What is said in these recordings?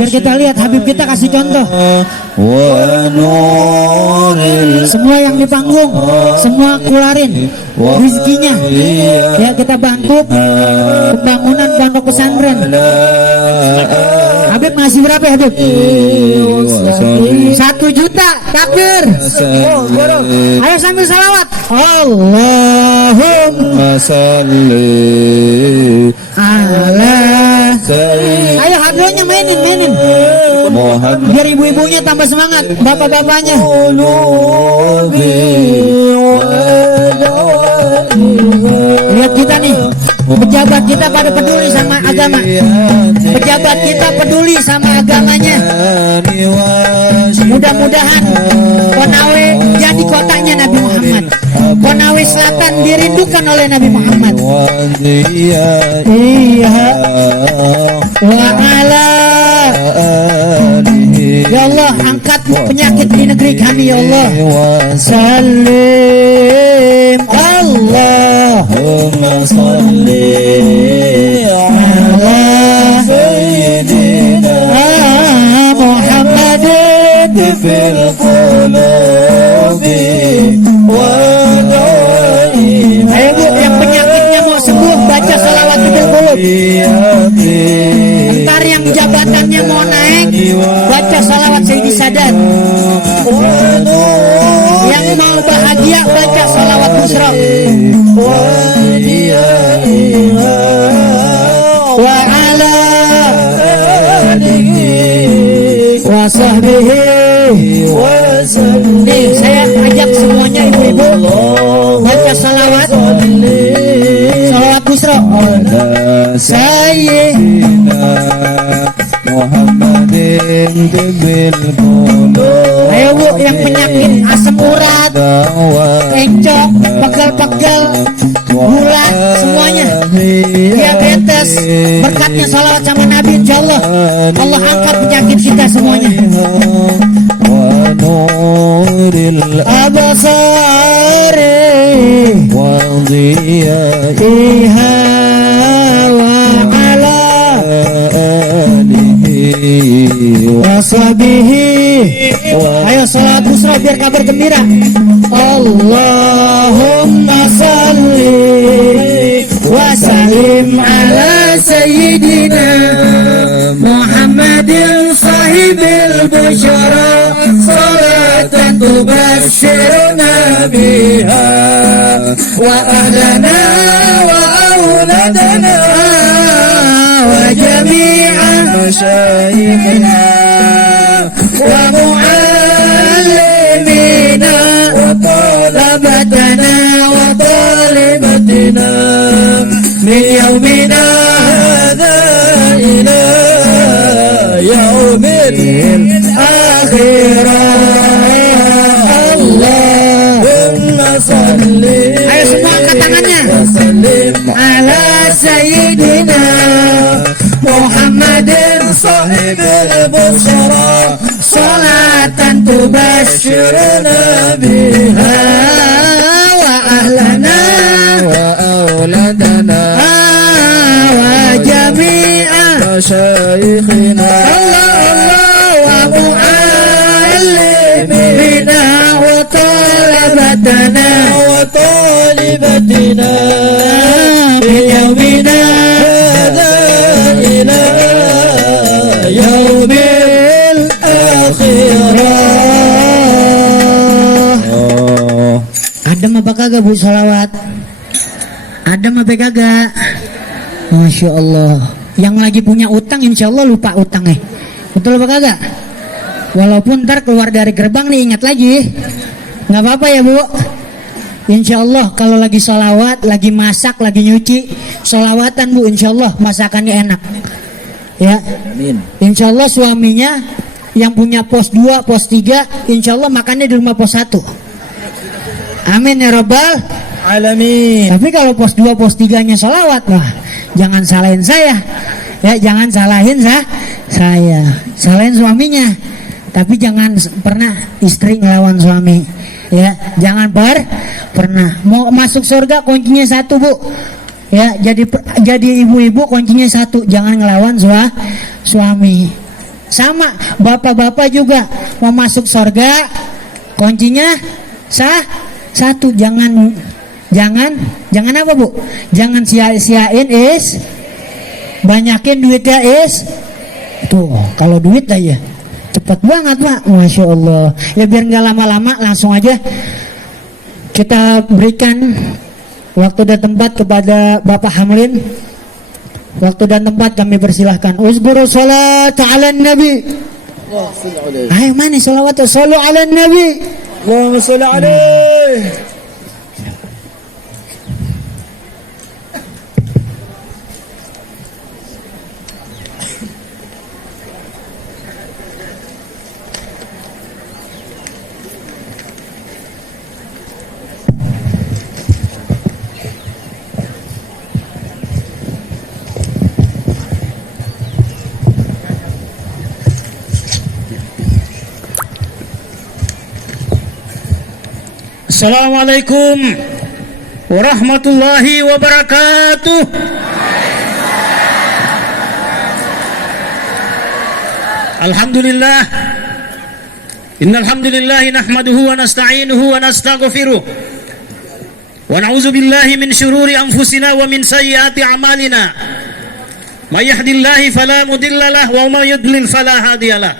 Biar kita lihat Habib kita kasih contoh. Semua yang di panggung, semua keluarin rezekinya. Ya, kita bantu pembangunan pondok pesantren. Habib ngasih berapa ya Habib? 1 juta. Takbir. Ayo sambil salawat. Allahumma salli ala. Ayo hadronya mainin. Biar ibu-ibunya tambah semangat, bapak-bapaknya. Lihat kita nih, pejabat kita pada peduli sama agama. Pejabat kita peduli sama agamanya. Mudah-mudahan Konawe jadi kotanya Nabi Muhammad. Konawe Selatan dirindukan oleh Nabi Muhammad. Iya. Wa ala. Ya Allah, angkat penyakit di negeri kami ya Allah. Salim Allahumma salli ala sayyidina Muhammadin fil qulubi wa da'i. Ayo Bu, yang penyakitnya mau sembuh baca salawat fil qulub. Ntar yang jabatannya mau naik baca salawat Sayyidi Sadat. Yang mau bahagia baca salawat Busra. Wa ala alihi wa sahbihi wa sallim. Nih, saya ajak semuanya ibu-ibu baca salawat Busra. Sayyidina Muhammadin bil qulub. Ayo Bu, yang penyakit asam urat, encok, pegel-pegel, gula, semuanya, diabetes, berkatnya salawat sama Nabi, insyaallah Allah angkat penyakit kita semuanya. Wa nuril absari wa dhiyaiha washabihi. Ayo salat busra biar kabar gembira. Allahumma salli wa sallim ala sayyidina Muhammadin sahibil busyara salatan tubashshiruna biha wa ahlana wa auladana wa jami'a masyayikhina wa muallimina wa talabatana wa talibatina min yaumina hadha ila yaumil akhirah. Allahumma salli. Ayo semua angkat tangannya. Ala sayyidina Muhammadin sahibil busyara salatan tubashshiruna biha wa ahlana wa auladana wa jami'a masyayikhina wa muallimina wa talabatana wa talibatina bil yaumina ila yaumil akhirah. Adem apa kagak Bu salawat? Adem apa kagak? Masya Allah. Yang lagi punya utang insya Allah lupa utangnya. Betul apa kagak? Walaupun ntar keluar dari gerbang nih ingat lagi. Nggak apa-apa ya Bu. Insya Allah kalau lagi sholawat, lagi masak, lagi nyuci, sholawatan Bu, insya Allah masakannya enak. Ya, amin. Insya Allah suaminya yang punya pos 2, pos 3, insya Allah makannya di rumah pos 1. Amin ya Rabbal alamin. Tapi kalau pos 2, pos 3-nya sholawat, wah, jangan salahin saya. Ya, jangan salahin saya. Salahin suaminya. Tapi jangan pernah istri ngelawan suami. Ya, jangan pernah. Mau masuk surga kuncinya 1 Bu. Ya, jadi ibu-ibu kuncinya 1, jangan ngelawan suami. Sama, bapak-bapak juga mau masuk surga, kuncinya satu, jangan apa Bu? Jangan sia-siain banyakin duitnya tuh. Kalau duit aja cepat banget Pak, Masya Allah. Ya biar nggak lama-lama, langsung aja kita berikan waktu dan tempat kepada Bapak Hamlin. Waktu dan tempat kami persilahkan. Uzguru salat ala nabi. Ayo mana salawat, sallu ala nabi. Allahumma salli alaihi. Assalamualaikum warahmatullahi wabarakatuh. Alhamdulillah. Innal hamdalillah nahmaduhu wa nasta'inuhu wa nastaghfiruh. Wa na'udzu billahi min shururi anfusina wa min sayyiati a'malina. May yahdihillahu fala mudilla lahu wa may yudlil fala hadiyalah.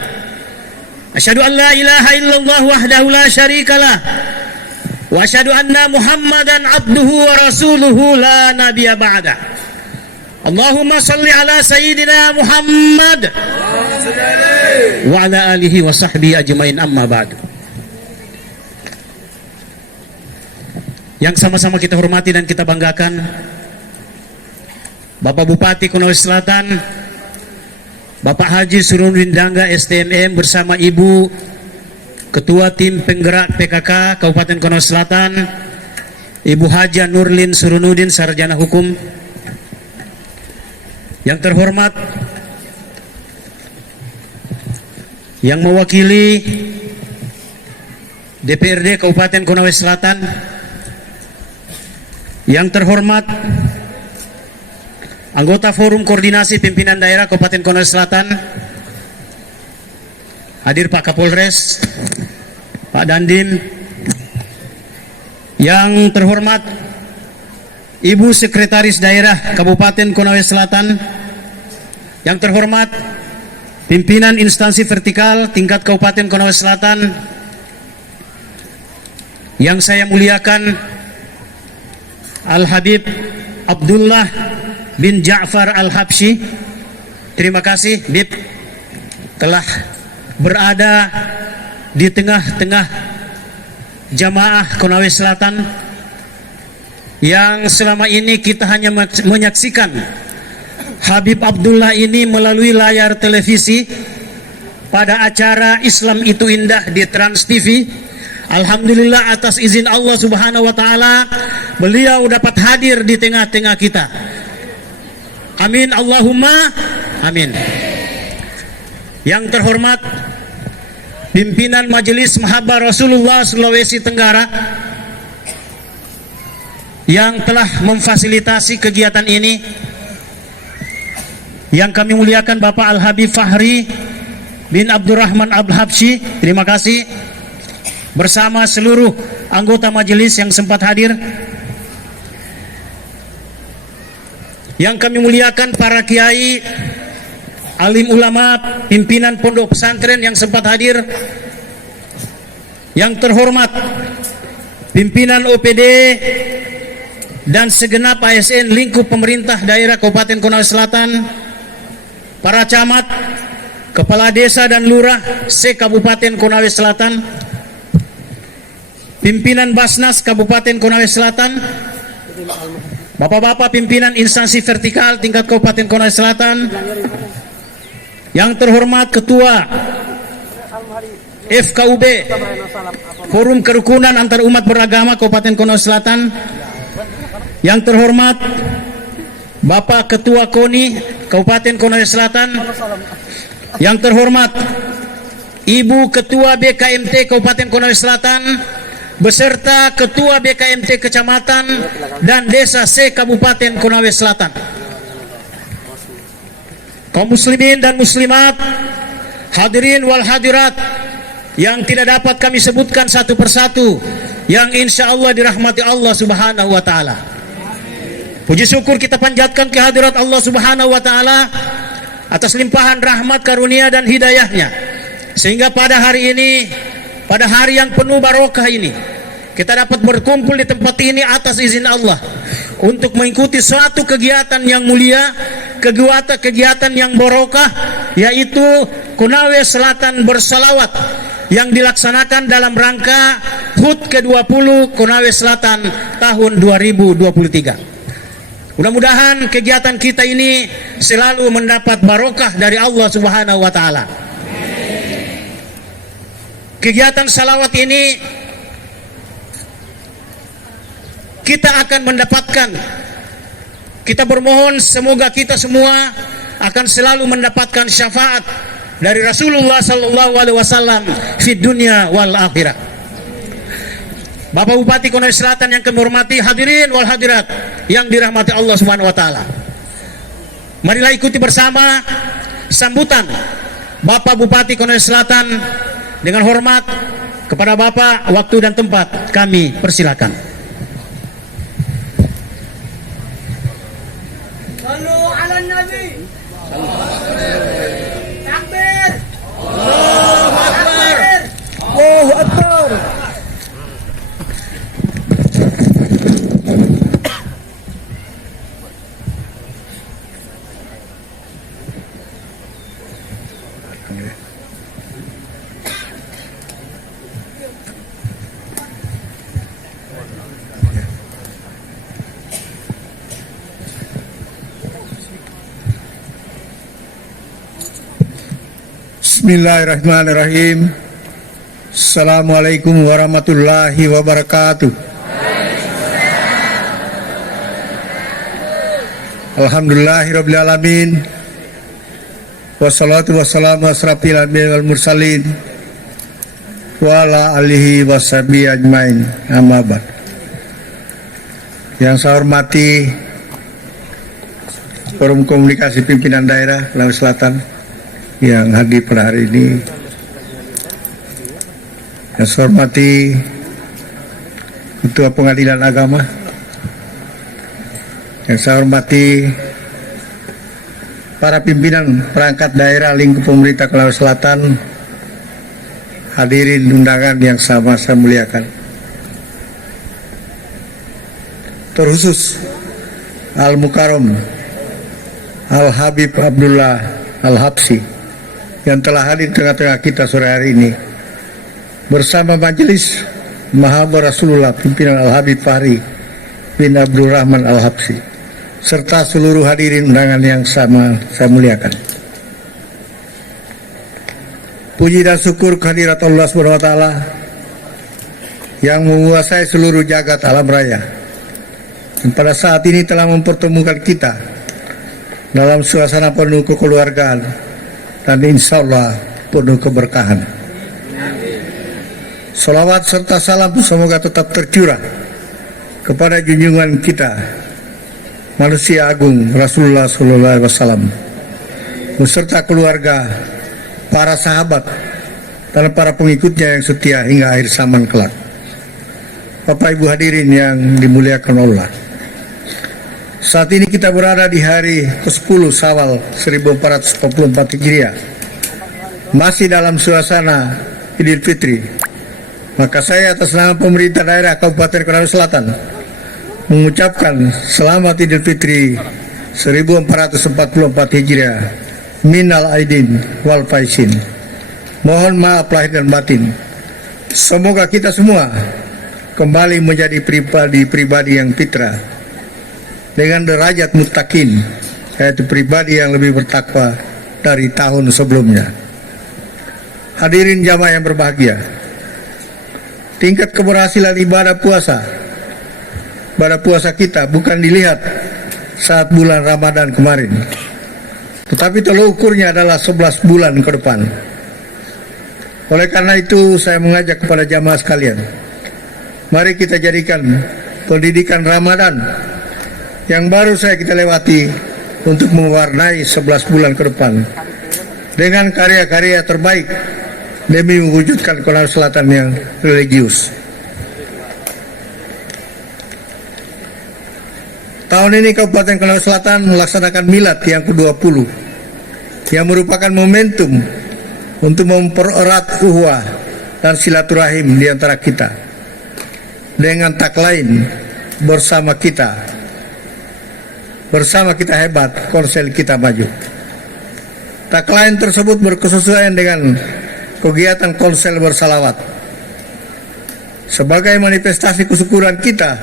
Asyhadu an la ilaha illallah wahdahu la syarika lah. Wa asyhadu anna Muhammadan abduhu wa rasuluhu la nabiyya ba'da. Allahumma salli ala sayyidina Muhammad wa ala alihi wa sahbihi ajmain, amma ba'du. Yang sama-sama kita hormati dan kita banggakan, Bapak Bupati Konawe Selatan, Bapak Haji Surunudin Dangga STMM bersama Ibu Ketua Tim Penggerak PKK Kabupaten Konawe Selatan, Ibu Haja Nurlin Surunudin, Sarjana Hukum. Yang terhormat, yang mewakili DPRD Kabupaten Konawe Selatan, yang terhormat anggota Forum Koordinasi Pimpinan Daerah Kabupaten Konawe Selatan, hadir Pak Kapolres, Pak Dandim, yang terhormat Ibu Sekretaris Daerah Kabupaten Konawe Selatan, yang terhormat pimpinan instansi vertikal tingkat Kabupaten Konawe Selatan, yang saya muliakan Al-Habib Abdullah bin Ja'far Al-Habsyi. Terima kasih Bib telah berada di tengah-tengah jamaah Konawe Selatan yang selama ini kita hanya menyaksikan Habib Abdullah ini melalui layar televisi pada acara Islam Itu Indah di Trans TV. Alhamdulillah, atas izin Allah Subhanahu wa taala beliau dapat hadir di tengah-tengah kita. Amin Allahumma amin. Yang terhormat pimpinan Majelis Mahabbah Rasulullah Sulawesi Tenggara yang telah memfasilitasi kegiatan ini, yang kami muliakan Bapak Al-Habib Fahri bin Abdurrahman Al-Habsyi, terima kasih, bersama seluruh anggota majelis yang sempat hadir. Yang kami muliakan para kiai, alim ulama, pimpinan pondok pesantren yang sempat hadir. Yang terhormat pimpinan OPD dan segenap ASN lingkup pemerintah daerah Kabupaten Konawe Selatan, para camat, kepala desa dan lurah se-Kabupaten Konawe Selatan, pimpinan Basnas Kabupaten Konawe Selatan, bapak-bapak pimpinan instansi vertikal tingkat Kabupaten Konawe Selatan, yang terhormat Ketua FKUB Forum Kerukunan Antar Umat Beragama Kabupaten Konawe Selatan, yang terhormat Bapak Ketua KONI Kabupaten Konawe Selatan, yang terhormat Ibu Ketua BKMT Kabupaten Konawe Selatan beserta Ketua BKMT Kecamatan dan Desa se Kabupaten Konawe Selatan, kaum muslimin dan muslimat, hadirin wal hadirat yang tidak dapat kami sebutkan satu persatu, yang insya Allah dirahmati Allah Subhanahu wa Ta'ala. Puji syukur kita panjatkan kehadirat Allah Subhanahu wa Ta'ala atas limpahan rahmat, karunia dan hidayahnya, sehingga pada hari ini, pada hari yang penuh barokah ini, kita dapat berkumpul di tempat ini atas izin Allah untuk mengikuti suatu kegiatan yang mulia, kegiatan yang barokah, yaitu Konawe Selatan Bersalawat yang dilaksanakan dalam rangka HUT ke-20 Konawe Selatan tahun 2023. Mudah-mudahan kegiatan kita ini selalu mendapat barokah dari Allah Subhanahu wa Ta'ala. Kegiatan salawat ini kita akan mendapatkan, kita bermohon semoga kita semua akan selalu mendapatkan syafaat dari Rasulullah sallallahu alaihi wasallam di dunia wal akhirah. Bapak Bupati Konawe Selatan yang kami hormati, hadirin wal hadirat yang dirahmati Allah Subhanahu wa Ta'ala, marilah ikuti bersama sambutan Bapak Bupati Konawe Selatan. Dengan hormat kepada Bapak, waktu dan tempat kami persilakan. Sallu ala Nabi. Takbir. Allahu Akbar. Allahu Akbar. Bismillahirrahmanirrahim. Assalamualaikum warahmatullahi wabarakatuh. Alhamdulillahirabbil alamin. Wassalatu wassalamu asrafil anbiya'i wal mursalin wa ala alihi washabihi ajmain. Amma ba'd. Yang saya hormati Forum Komunikasi Pimpinan Daerah Konawe Selatan yang hadir pada hari ini, yang saya hormati Ketua Pengadilan Agama, yang saya hormati para pimpinan perangkat daerah lingkup pemerintah Konawe Selatan, hadirin undangan yang sama saya muliakan, terkhusus Al-Mukarram Al-Habib Abdullah Al-Habsyi yang telah hadir di tengah-tengah kita sore hari ini bersama Majelis Mahathir Rasulullah pimpinan Al-Habib Fahri bin Abdul Rahman Al-Habsyi serta seluruh hadirin undangan yang sama saya muliakan. Puji dan syukur kehadirat Allah Subhanahu wa Ta'ala yang menguasai seluruh jagat alam raya dan pada saat ini telah mempertemukan kita dalam suasana penuh kekeluargaan dan insya Allah penuh keberkahan. Salawat serta salam semoga tetap tercurah kepada junjungan kita manusia agung Rasulullah Sallallahu Alaihi Wasallam beserta keluarga, para sahabat dan para pengikutnya yang setia hingga akhir zaman kelak. Bapak Ibu hadirin yang dimuliakan Allah, saat ini kita berada di hari ke-10 Syawal 1444 Hijriah, masih dalam suasana Idul Fitri. Maka saya atas nama pemerintah daerah Kabupaten Konawe Selatan mengucapkan selamat Idul Fitri 1444 Hijriah, minal aidin wal faizin. Mohon maaf lahir dan batin. Semoga kita semua kembali menjadi pribadi yang fitrah dengan derajat muttaqin, yaitu pribadi yang lebih bertakwa dari tahun sebelumnya. Hadirin jamaah yang berbahagia, tingkat keberhasilan ibadah puasa kita bukan dilihat saat bulan Ramadan kemarin, tetapi tolak ukurnya adalah 11 bulan ke depan. Oleh karena itu saya mengajak kepada jamaah sekalian, mari kita jadikan pendidikan Ramadan yang baru saya kita lewati untuk mewarnai 11 bulan ke depan dengan karya-karya terbaik demi mewujudkan Konawe Selatan yang religius. Tahun ini Kabupaten Konawe Selatan melaksanakan milad yang ke-20 yang merupakan momentum untuk mempererat ukhuwah dan silaturahim di antara kita dengan tagline bersama kita hebat, Konsel kita maju. Tagline tersebut berkesesuaian dengan kegiatan Konsel bersalawat sebagai manifestasi kesyukuran kita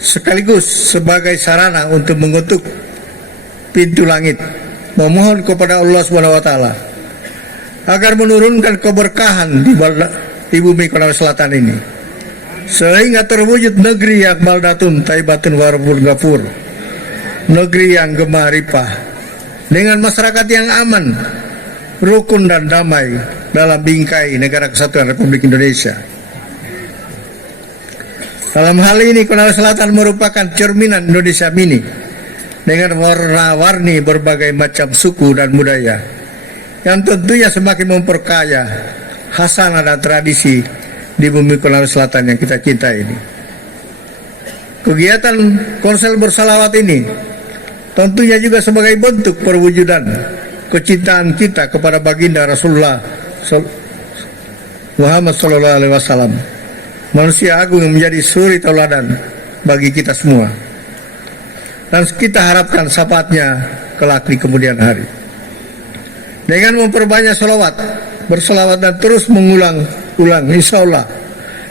sekaligus sebagai sarana untuk mengetuk pintu langit, memohon kepada Allah SWT agar menurunkan keberkahan di bumi Konawe Selatan ini, sehingga terwujud negeri yang baldatun taibatun warabul gafur, negeri yang gemah ripah dengan masyarakat yang aman, rukun dan damai dalam bingkai Negara Kesatuan Republik Indonesia. Dalam hal ini Konawe Selatan merupakan cerminan Indonesia mini dengan warna-warni berbagai macam suku dan budaya yang tentunya semakin memperkaya khasanah dan tradisi di bumi Konawe Selatan yang kita cintai ini. Kegiatan Konsel bersalawat ini tentunya juga sebagai bentuk perwujudan kecintaan kita kepada baginda Rasulullah Muhammad SAW, manusia agung yang menjadi suri tauladan bagi kita semua, dan kita harapkan syafaatnya kelak di kemudian hari. Dengan memperbanyak bersalawat dan terus mengulang-ulang, insya Allah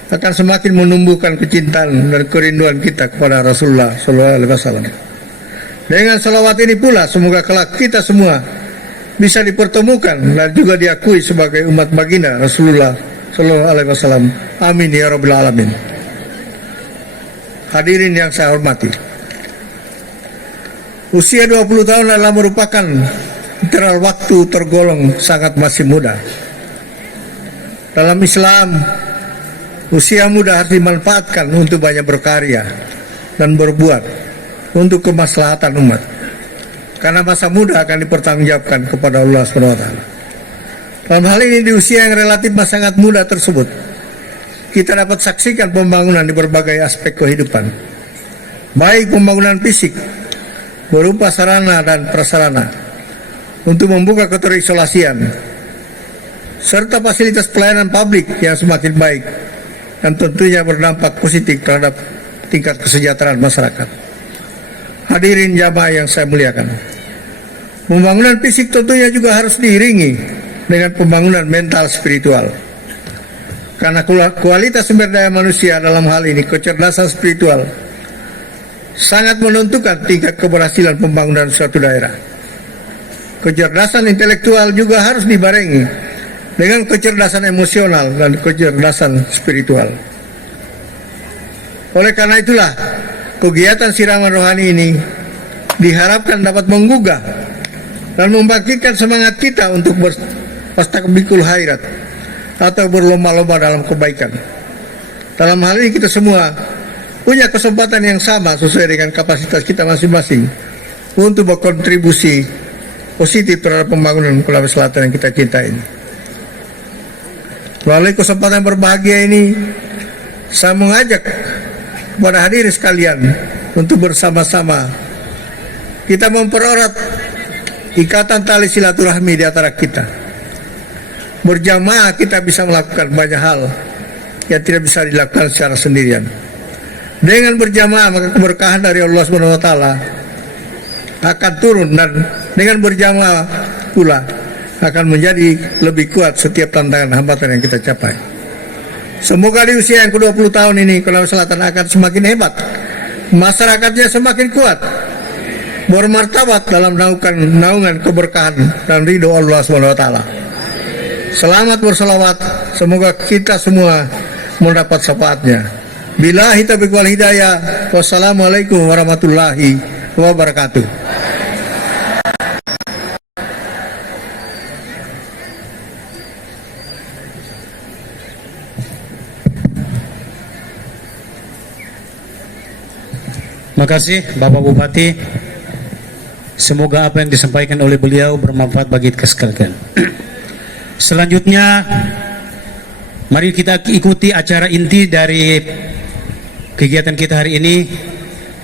akan semakin menumbuhkan kecintaan dan kerinduan kita kepada Rasulullah SAW. Dengan salawat ini pula semoga kelak kita semua bisa dipertemukan dan juga diakui sebagai umat baginda Rasulullah SAW. Amin ya Rabbil Alamin. Hadirin yang saya hormati, usia 20 tahun adalah merupakan interval waktu tergolong sangat masih muda. Dalam Islam, usia muda harus dimanfaatkan untuk banyak berkarya dan berbuat untuk kemaslahatan umat, karena masa muda akan dipertanggungjawabkan kepada Allah SWT. Dalam hal ini di usia yang relatif sangat muda tersebut, kita dapat saksikan pembangunan di berbagai aspek kehidupan, baik pembangunan fisik berupa sarana dan prasarana untuk membuka keterisolasian, serta fasilitas pelayanan publik yang semakin baik dan tentunya berdampak positif terhadap tingkat kesejahteraan masyarakat. Hadirin jamaah yang saya muliakan, pembangunan fisik tentunya juga harus diiringi dengan pembangunan mental spiritual, karena kualitas sumber daya manusia, dalam hal ini kecerdasan spiritual, sangat menentukan tingkat keberhasilan pembangunan suatu daerah. Kecerdasan intelektual juga harus dibarengi dengan kecerdasan emosional dan kecerdasan spiritual. Oleh karena itulah, kegiatan siraman rohani ini diharapkan dapat menggugah dan membangkitkan semangat kita untuk bertastabikul khairat atau berlomba-lomba dalam kebaikan. Dalam hal ini kita semua punya kesempatan yang sama sesuai dengan kapasitas kita masing-masing untuk berkontribusi positif terhadap pembangunan Konawe Selatan yang kita cintai ini. Melalui kesempatan berbahagia ini, saya mengajak kepada hadirin sekalian untuk bersama-sama kita mempererat ikatan tali silaturahmi di antara kita. Berjamaah kita bisa melakukan banyak hal yang tidak bisa dilakukan secara sendirian. Dengan berjamaah maka keberkahan dari Allah SWT akan turun, dan dengan berjamaah pula akan menjadi lebih kuat setiap tantangan hambatan yang kita capai. Semoga di usia yang ke-20 tahun ini Konawe Selatan akan semakin hebat, masyarakatnya semakin kuat, bermartabat dalam naungan keberkahan dan ridho Allah SWT. Selamat berselawat, semoga kita semua mendapat syafaatnya. Billahi taufiq wal hidayah. Wassalamualaikum warahmatullahi wabarakatuh. Terima kasih Bapak Bupati. Semoga apa yang disampaikan oleh beliau bermanfaat bagi kita sekalian. Selanjutnya, mari kita ikuti acara inti dari kegiatan kita hari ini,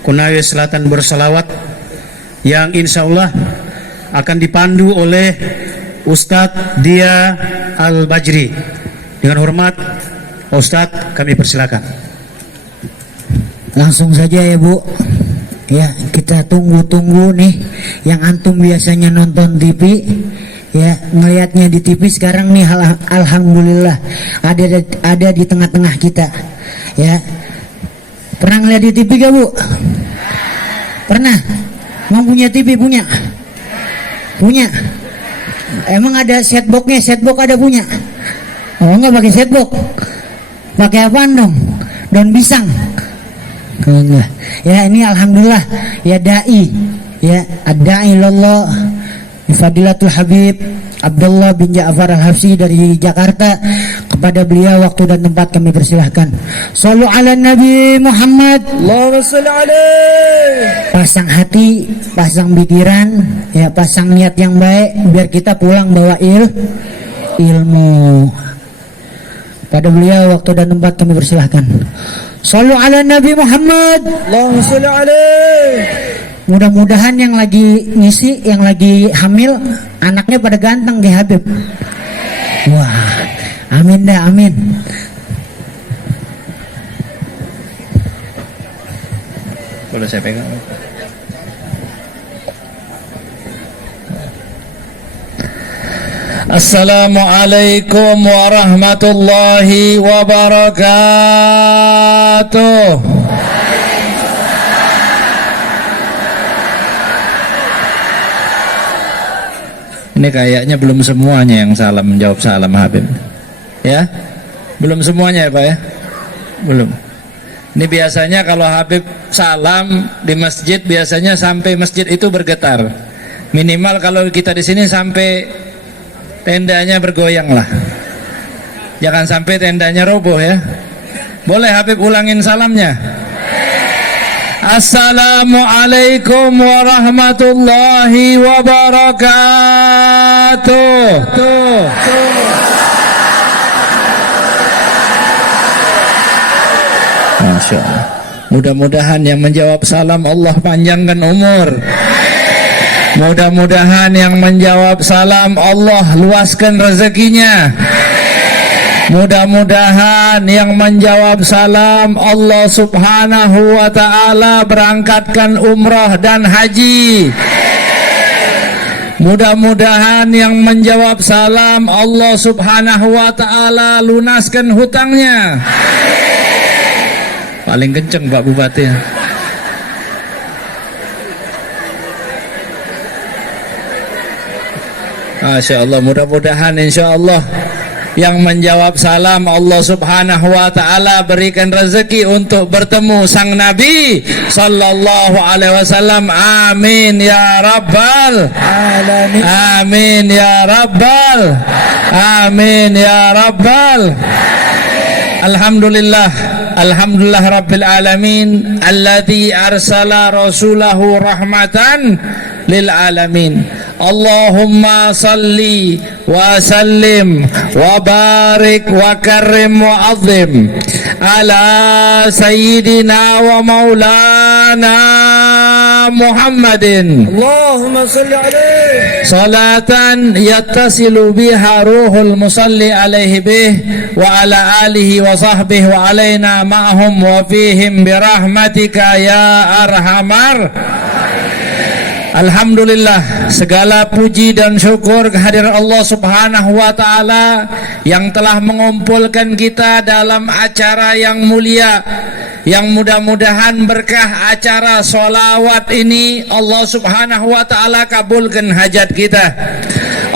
Konawe Selatan Bersalawat, yang insya Allah akan dipandu oleh Ustadz Dia Al-Bajri. Dengan hormat, Ustadz, kami persilakan. Langsung saja ya Bu. Ya, kita tunggu-tunggu nih yang antum biasanya nonton TV, ya ngelihatnya di TV sekarang nih alhamdulillah ada di tengah-tengah kita. Ya. Pernah ngeliat di TV gak Bu? Pernah? Emang punya TV punya? Punya. Emang ada setboxnya? Setbox ada punya? Oh enggak pakai setbox. Pakai apaan dong? Daun pisang. Enggak. Ya ini alhamdulillah ya dai, ya ad-da'i ilallah Fadilatul Habib Abdullah bin Ja'far Al-Habsyi dari Jakarta. Kepada beliau waktu dan tempat kami persilahkan. Shallu ala Nabi Muhammad. Allahumma shalli alaihi. Pasang hati, pasang pikiran, ya pasang niat yang baik biar kita pulang bawa ilmu. Pada beliau waktu dan tempat kami persilahkan. Shallu ala Nabi Muhammad. Allahumma shalli alaihi. Mudah-mudahan yang lagi ngisi, yang lagi hamil, anaknya pada ganteng kayak Habib. Wah, amin dah, amin. Boleh saya pegang? Assalamualaikum warahmatullahi wabarakatuh. Ini kayaknya belum semuanya yang salam menjawab salam Habib. Ya? Belum semuanya ya Pak ya? Belum. Ini biasanya kalau Habib salam di masjid biasanya sampai masjid itu bergetar. Minimal kalau kita di sini sampai tendanya bergoyang lah. Jangan sampai tendanya roboh ya. Boleh Habib ulangin salamnya? Assalamualaikum warahmatullahi wabarakatuh. Masya Allah. Mudah-mudahan yang menjawab salam Allah panjangkan umur. Mudah-mudahan yang menjawab salam Allah luaskan rezekinya. Mudah-mudahan yang menjawab salam Allah subhanahu wa ta'ala berangkatkan umrah dan haji. Mudah-mudahan yang menjawab salam Allah subhanahu wa ta'ala lunaskan hutangnya. Paling kenceng Pak Bupati. Masya Allah, mudah-mudahan insya Allah yang menjawab salam Allah subhanahu wa ta'ala berikan rezeki untuk bertemu sang Nabi sallallahu alaihi wasallam. Amin ya rabbal alamin. Amin ya rabbal. Amin ya rabbal. Alhamdulillah. Alhamdulillah rabbil alamin alladzi arsala rasulahu rahmatan lil alamin. Allahumma salli wa sallim wa barik wa karrim wa azim ala sayyidina wa maulana Muhammadin. Allahumma salli alaihi. Salatan yattasilu biha ruhul musalli alaihi bih wa ala alihi wa sahbihi wa alaina ma'hum wa fihim birahmatika ya arhamar. Alhamdulillah, segala puji dan syukur kehadiran Allah subhanahu wa ta'ala yang telah mengumpulkan kita dalam acara yang mulia, yang mudah-mudahan berkah acara sholawat ini Allah subhanahu wa ta'ala kabulkan hajat kita.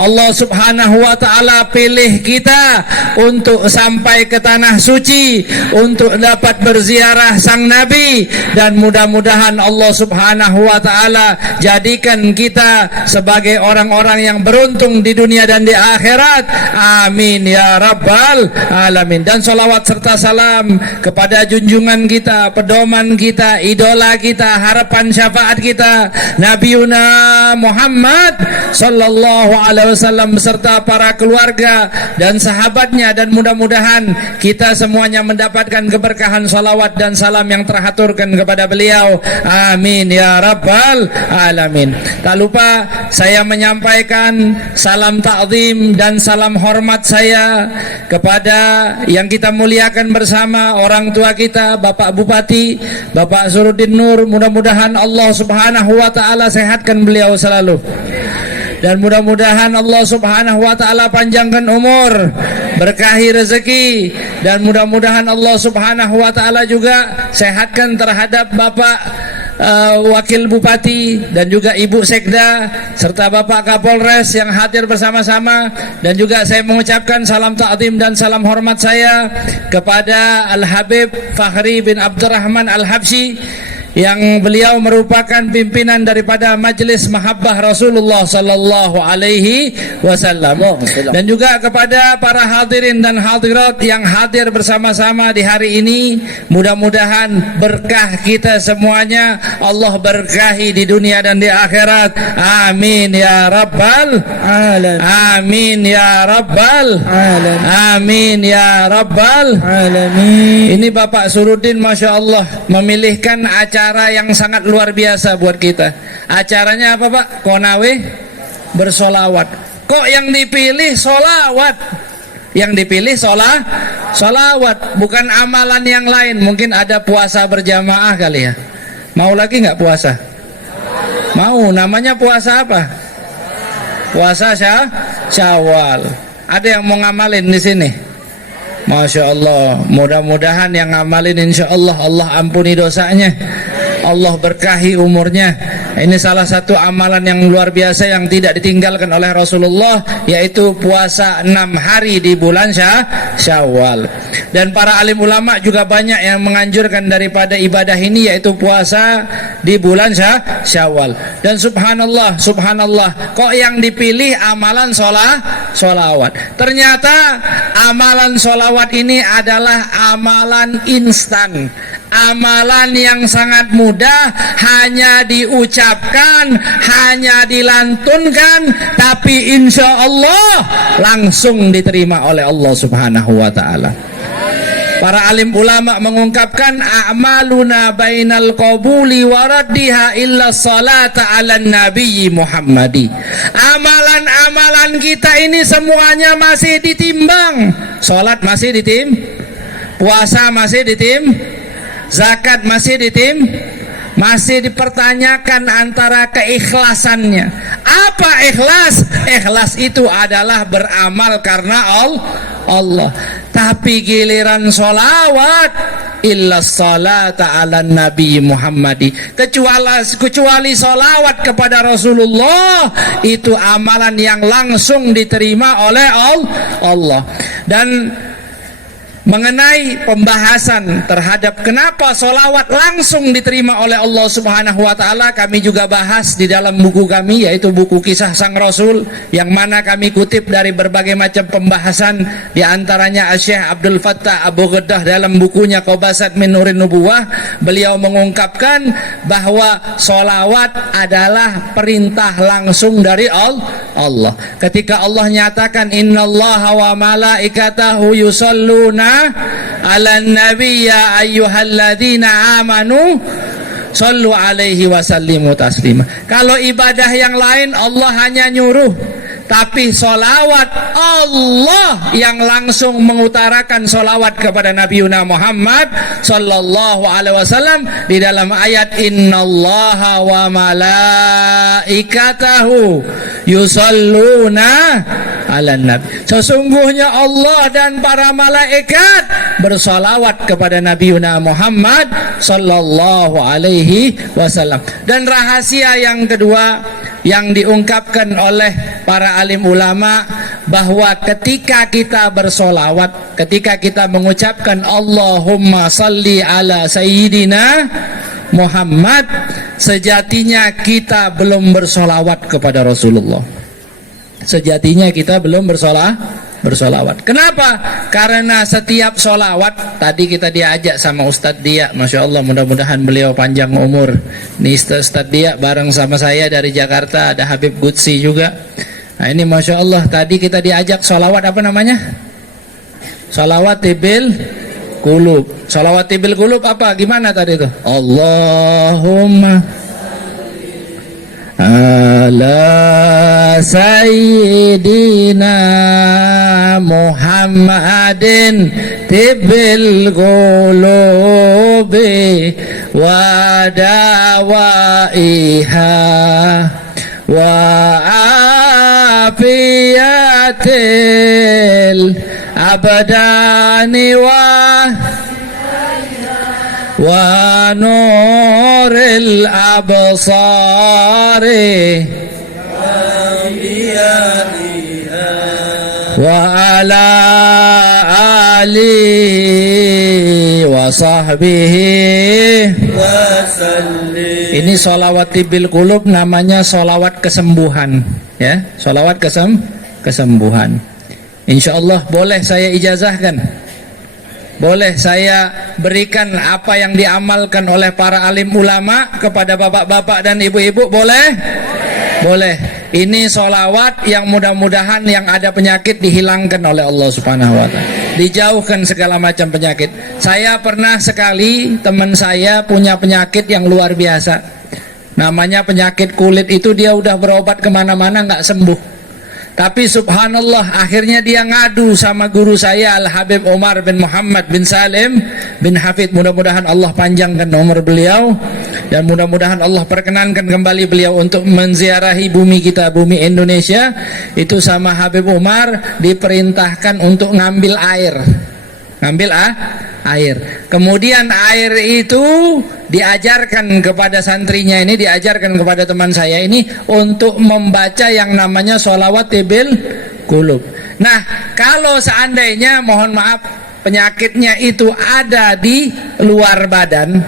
Allah Subhanahu wa taala pilih kita untuk sampai ke tanah suci untuk dapat berziarah sang Nabi, dan mudah-mudahan Allah Subhanahu wa taala jadikan kita sebagai orang-orang yang beruntung di dunia dan di akhirat. Amin ya rabbal alamin. Dan salawat serta salam kepada junjungan kita, pedoman kita, idola kita, harapan syafaat kita, Nabiuna Muhammad sallallahu alaihi wasallam beserta para keluarga dan sahabatnya, dan mudah-mudahan kita semuanya mendapatkan keberkahan salawat dan salam yang teraturkan kepada beliau. Amin ya rabbal alamin. Tak lupa saya menyampaikan salam ta'zim dan salam hormat saya kepada yang kita muliakan bersama, orang tua kita, Bapak Bupati, Bapak Suruddin Nur. Mudah-mudahan Allah Subhanahu wa taala sehatkan beliau selalu, dan mudah-mudahan Allah Subhanahu wa taala panjangkan umur, berkahi rezeki, dan mudah-mudahan Allah Subhanahu wa taala juga sehatkan terhadap Bapak Wakil Bupati dan juga Ibu Sekda serta Bapak Kapolres yang hadir bersama-sama. Dan juga saya mengucapkan salam ta'zim dan salam hormat saya kepada Al-Habib Fakhri bin Abdurrahman Al-Habsyi, yang beliau merupakan pimpinan daripada Majelis Mahabbah Rasulullah sallallahu alaihi wasallam, dan juga kepada para hadirin dan hadirat yang hadir bersama-sama di hari ini. Mudah-mudahan berkah kita semuanya Allah berkahi di dunia dan di akhirat. Amin ya rabbal alamin. Amin ya rabbal alamin. Amin ya rabbal alamin. Ini Bapak Suruddin Masya Allah memilihkan acara yang sangat luar biasa buat kita. Acaranya apa Pak? Konawe bersolawat. Kok yang dipilih solawat? Yang dipilih solawat, bukan amalan yang lain. Mungkin ada puasa berjamaah kali ya. Mau lagi nggak puasa? Mau. Namanya puasa apa? Puasa Syawal. Ada yang mau ngamalin di sini? Masya Allah. Mudah-mudahan yang ngamalin insya Allah Allah ampuni dosanya, Allah berkahi umurnya. Ini salah satu amalan yang luar biasa yang tidak ditinggalkan oleh Rasulullah, yaitu puasa 6 hari di bulan Syawal. Dan para alim ulama juga banyak yang menganjurkan daripada ibadah ini, yaitu puasa di bulan Syawal. Dan subhanallah, kok yang dipilih amalan solawat. Ternyata amalan solawat ini adalah amalan instan, amalan yang sangat mudah, hanya diucapkan, hanya dilantunkan, tapi insya Allah langsung diterima oleh Allah Subhanahu wa ta'ala. Para alim ulama mengungkapkan, a'maluna bainal qabuli wa raddiha illa salata ala nabiyyi Muhammadi. Amalan-amalan kita ini semuanya masih ditimbang. Salat masih puasa masih zakat masih masih dipertanyakan antara keikhlasannya. Apa ikhlas? Ikhlas itu adalah beramal karena Allah. Tapi giliran solawat, illa salata ala nabi Muhammadi, kecuali solawat kepada Rasulullah, itu amalan yang langsung diterima oleh Allah. Dan mengenai pembahasan terhadap kenapa solawat langsung diterima oleh Allah Subhanahu wa ta'ala, kami juga bahas di dalam buku kami, yaitu buku Kisah Sang Rasul, yang mana kami kutip dari berbagai macam pembahasan, di antaranya Syekh Abdul Fattah Abu Gheddah dalam bukunya Qobasat min Nurin Nubuwah. Beliau mengungkapkan bahwa solawat adalah perintah langsung dari Allah. Ketika Allah nyatakan innallaha wa malaikatahu yusalluna ala nabi ya ayyuhalladzina amanu sallu alaihi wasallimu taslima. Kalau ibadah yang lain Allah hanya nyuruh, tapi solawat Allah yang langsung mengutarakan solawat kepada Nabi Muhammad sallallahu alaihi wasallam di dalam ayat innallaha wa malaikatahu yusalluna ala nabi. Sesungguhnya Allah dan para malaikat bersolawat kepada Nabi Muhammad sallallahu alaihi wasallam. Dan rahasia yang kedua yang diungkapkan oleh para alim ulama bahwa ketika kita bersolawat, ketika kita mengucapkan Allahumma salli ala sayyidina Muhammad, sejatinya kita belum bersolawat kepada Rasulullah. Sejatinya kita belum bersolawat. Kenapa? Karena setiap solawat, tadi kita diajak sama Ustadz Dia, Masya Allah, mudah-mudahan beliau panjang umur. Ini Ustadz Dia bareng sama saya dari Jakarta, ada Habib Gutsi juga. Nah ini Masya Allah, tadi kita diajak solawat apa namanya? Solawat tibil kulub. Solawat tibil kulub apa? Gimana tadi itu? Allahumma ala sayyidina Muhammadin tibil qulubi wa dawaiha wa afiyatil abdani wa nuril absari wa ala alihi wa sahbihi. Ini sholawat tibil qulub, namanya sholawat kesembuhan, ya, sholawat kesembuhan. Insyaallah boleh saya ijazahkan, boleh saya berikan apa yang diamalkan oleh para alim ulama kepada bapak-bapak dan ibu-ibu, boleh? Boleh. Ini sholawat yang mudah-mudahan yang ada penyakit dihilangkan oleh Allah Subhanahu wa ta'ala, dijauhkan segala macam penyakit. Saya pernah sekali, teman saya punya penyakit yang luar biasa, namanya penyakit kulit. Itu dia udah berobat kemana-mana nggak sembuh. Tapi subhanallah, akhirnya dia ngadu sama guru saya Al-Habib Umar bin Muhammad bin Salim bin Hafid. Mudah-mudahan Allah panjangkan umur beliau, dan mudah-mudahan Allah perkenankan kembali beliau untuk menziarahi bumi kita, bumi Indonesia. Itu sama Habib Umar diperintahkan untuk ngambil air. Kemudian air itu diajarkan kepada santrinya ini, diajarkan kepada teman saya ini untuk membaca yang namanya sholawat tibil qulub. Nah, kalau seandainya, mohon maaf, penyakitnya itu ada di luar badan,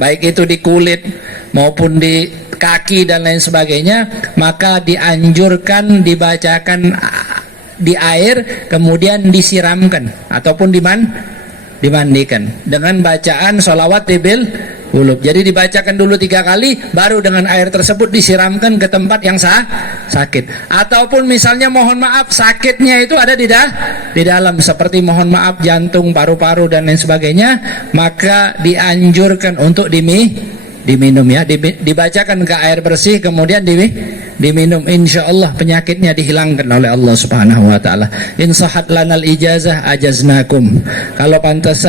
baik itu di kulit maupun di kaki dan lain sebagainya, maka dianjurkan dibacakan di air, kemudian disiramkan ataupun dimandikan dengan bacaan sholawat tibil qulub. Jadi dibacakan dulu 3 kali, baru dengan air tersebut disiramkan ke tempat yang sakit. Ataupun misalnya mohon maaf sakitnya itu ada di dalam, seperti mohon maaf jantung, paru-paru dan lain sebagainya, maka dianjurkan untuk diminum, ya, dibacakan ke air bersih, kemudian diminum. Insya Allah penyakitnya dihilangkan oleh Allah Subhanahu wa ta'ala. In sahat lanal ijazah ajaznakum. Kalau pantas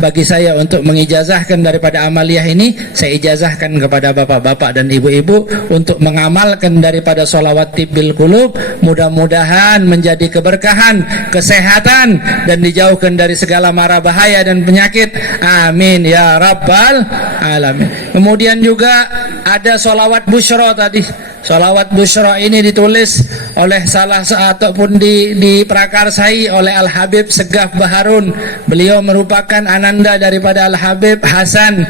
bagi saya untuk mengijazahkan daripada amaliyah ini, saya ijazahkan kepada bapak-bapak dan ibu-ibu untuk mengamalkan daripada sholawat tibil qulub. Mudah-mudahan menjadi keberkahan, kesehatan, dan dijauhkan dari segala mara bahaya dan penyakit. Amin ya rabbal alamin. Kemudian juga ada sholawat busyra tadi. Sholawat busyra ini ditulis oleh salah ataupun diprakarsai oleh Al-Habib Segaf Baharun. Beliau merupakan ananda daripada Al-Habib Hasan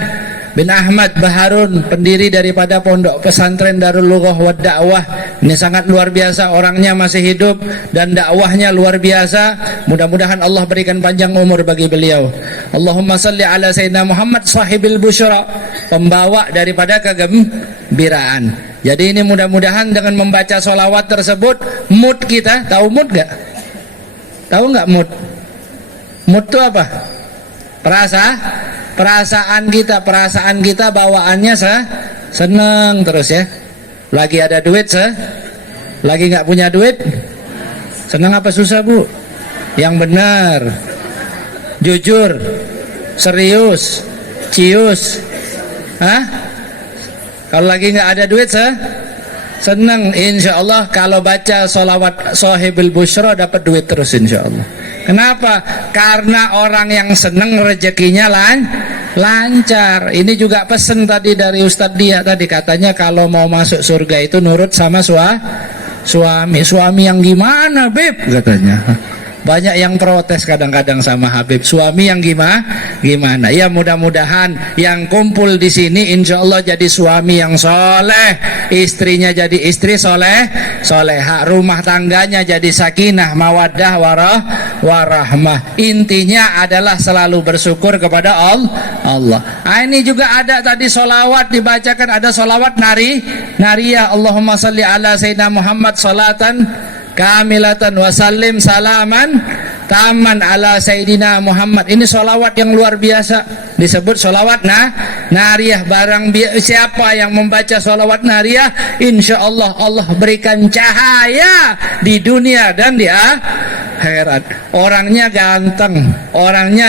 bin Ahmad Baharun, pendiri daripada Pondok Pesantren Darul Lughah wa Dakwah. Ini sangat luar biasa, orangnya masih hidup dan dakwahnya luar biasa. Mudah-mudahan Allah berikan panjang umur bagi beliau. Allahumma salli ala sayyidina Muhammad sahibil busyra, pembawa daripada kegembiraan. Jadi ini mudah-mudahan dengan membaca sholawat tersebut, mood kita, tahu mood gak? Tahu gak mood? Mood itu apa? Perasaan kita bawaannya seneng terus, ya. Lagi ada duit lagi nggak punya duit, seneng apa susah, Bu? Yang benar, jujur, serius, cius, kalau lagi nggak ada duit seneng. Insya Allah kalau baca sholawat sahibul busyra dapat duit terus insya Allah. Kenapa? Karena orang yang seneng rezekinya lancar. Ini juga pesen tadi dari Ustadz dia tadi, katanya kalau mau masuk surga itu nurut sama suami yang gimana Beb katanya. Banyak yang protes kadang-kadang sama Habib, suami yang gimana. Ya mudah-mudahan yang kumpul di sini insya Allah jadi suami yang soleh, istrinya jadi istri soleha, rumah tangganya jadi sakinah, mawaddah, warahmah. Intinya adalah selalu bersyukur kepada Allah. Ini juga ada tadi solawat dibacakan, ada solawat nariyah. Allahumma salli ala sayyidina Muhammad salatan kamilatan wa sallim salaman taman ala sayyidina Muhammad. Ini solawat yang luar biasa, disebut solawat nariyah. Siapa yang membaca solawat nariyah, insya Allah Allah berikan cahaya di dunia dan di akhirat. Orangnya ganteng, orangnya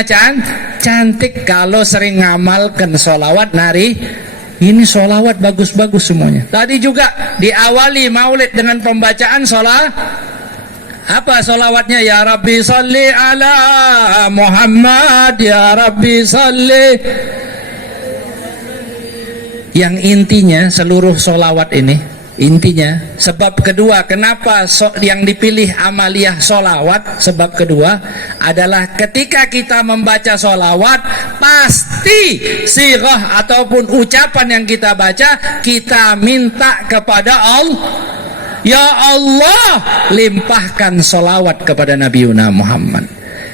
cantik kalau sering ngamalkan solawat nariyah. Ini solawat bagus-bagus semuanya. Tadi juga diawali maulid dengan pembacaan apa solawatnya? Ya Rabbi salli ala Muhammad, Ya Rabbi salli. Yang intinya seluruh solawat ini, intinya sebab kedua kenapa yang dipilih amaliyah solawat, sebab kedua adalah ketika kita membaca solawat, pasti sirah ataupun ucapan yang kita baca, kita minta kepada Allah, ya Allah limpahkan solawat kepada Nabi Muhammad.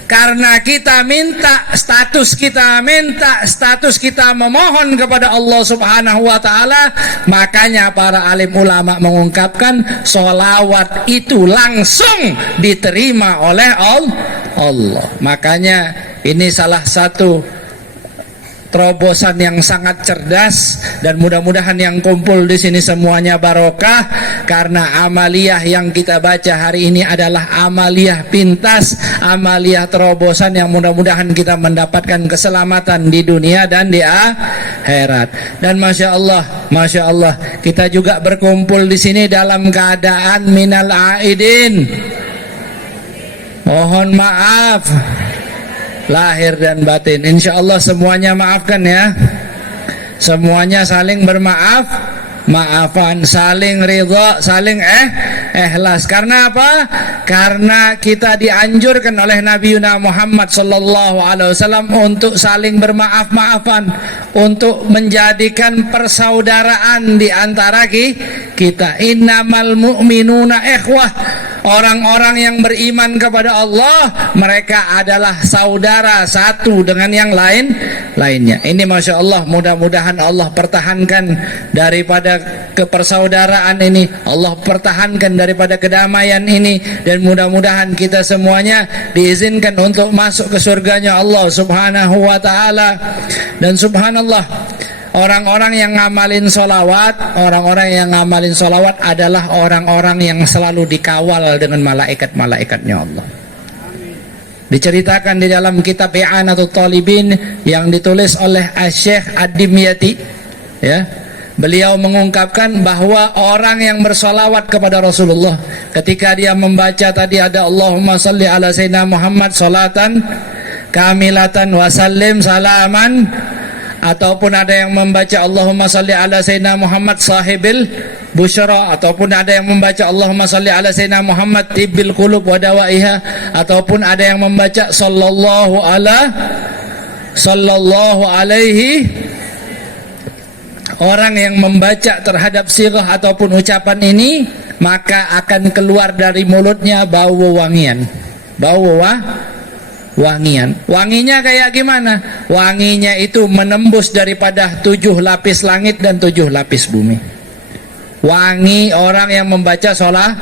Karena kita minta status kita memohon kepada Allah Subhanahu wa taala, makanya para alim ulama mengungkapkan solawat itu langsung diterima oleh Allah. Makanya ini salah satu terobosan yang sangat cerdas, dan mudah-mudahan yang kumpul di sini semuanya barokah, karena amaliyah yang kita baca hari ini adalah amaliyah pintas, amaliyah terobosan yang mudah-mudahan kita mendapatkan keselamatan di dunia dan di akhirat. Dan masya Allah kita juga berkumpul di sini dalam keadaan minal aidin, mohon maaf lahir dan batin. Insya Allah semuanya maafkan ya. Semuanya saling maafan, saling ridha, saling ikhlas. Karena apa? Karena kita dianjurkan oleh Nabi Muhammad sallallahu alaihi wasallam untuk saling bermaaf-maafan, untuk menjadikan persaudaraan di antara kita. Innamal mu'minuna ikhwah. Orang-orang yang beriman kepada Allah, mereka adalah saudara satu dengan yang lainnya. Ini masya Allah, mudah-mudahan Allah pertahankan daripada kepersaudaraan ini, Allah pertahankan daripada kedamaian ini, dan mudah-mudahan kita semuanya diizinkan untuk masuk ke surganya Allah Subhanahu wa ta'ala. Dan subhanallah, orang-orang yang ngamalin solawat adalah orang-orang yang selalu dikawal dengan malaikat-malaikatnya Allah. Diceritakan di dalam kitab I'anatul Talibin yang ditulis oleh Syekh Ad-Dimyati, ya, beliau mengungkapkan bahwa orang yang bersolawat kepada Rasulullah, ketika dia membaca tadi ada Allahumma salli ala sayyidina Muhammad salatan kamilatan wa sallim salaman, ataupun ada yang membaca Allahumma salli ala sayyidina Muhammad sahibil busyra, ataupun ada yang membaca Allahumma salli ala sayyidina Muhammad tibbil qulub wa dawaiha, ataupun ada yang membaca sallallahu alaihi. Orang yang membaca terhadap sirah ataupun ucapan ini, maka akan keluar dari mulutnya bau wewangian. Wanginya kayak gimana? Wanginya itu menembus daripada 7 lapis langit dan 7 lapis bumi. Wangi orang yang membaca sholat,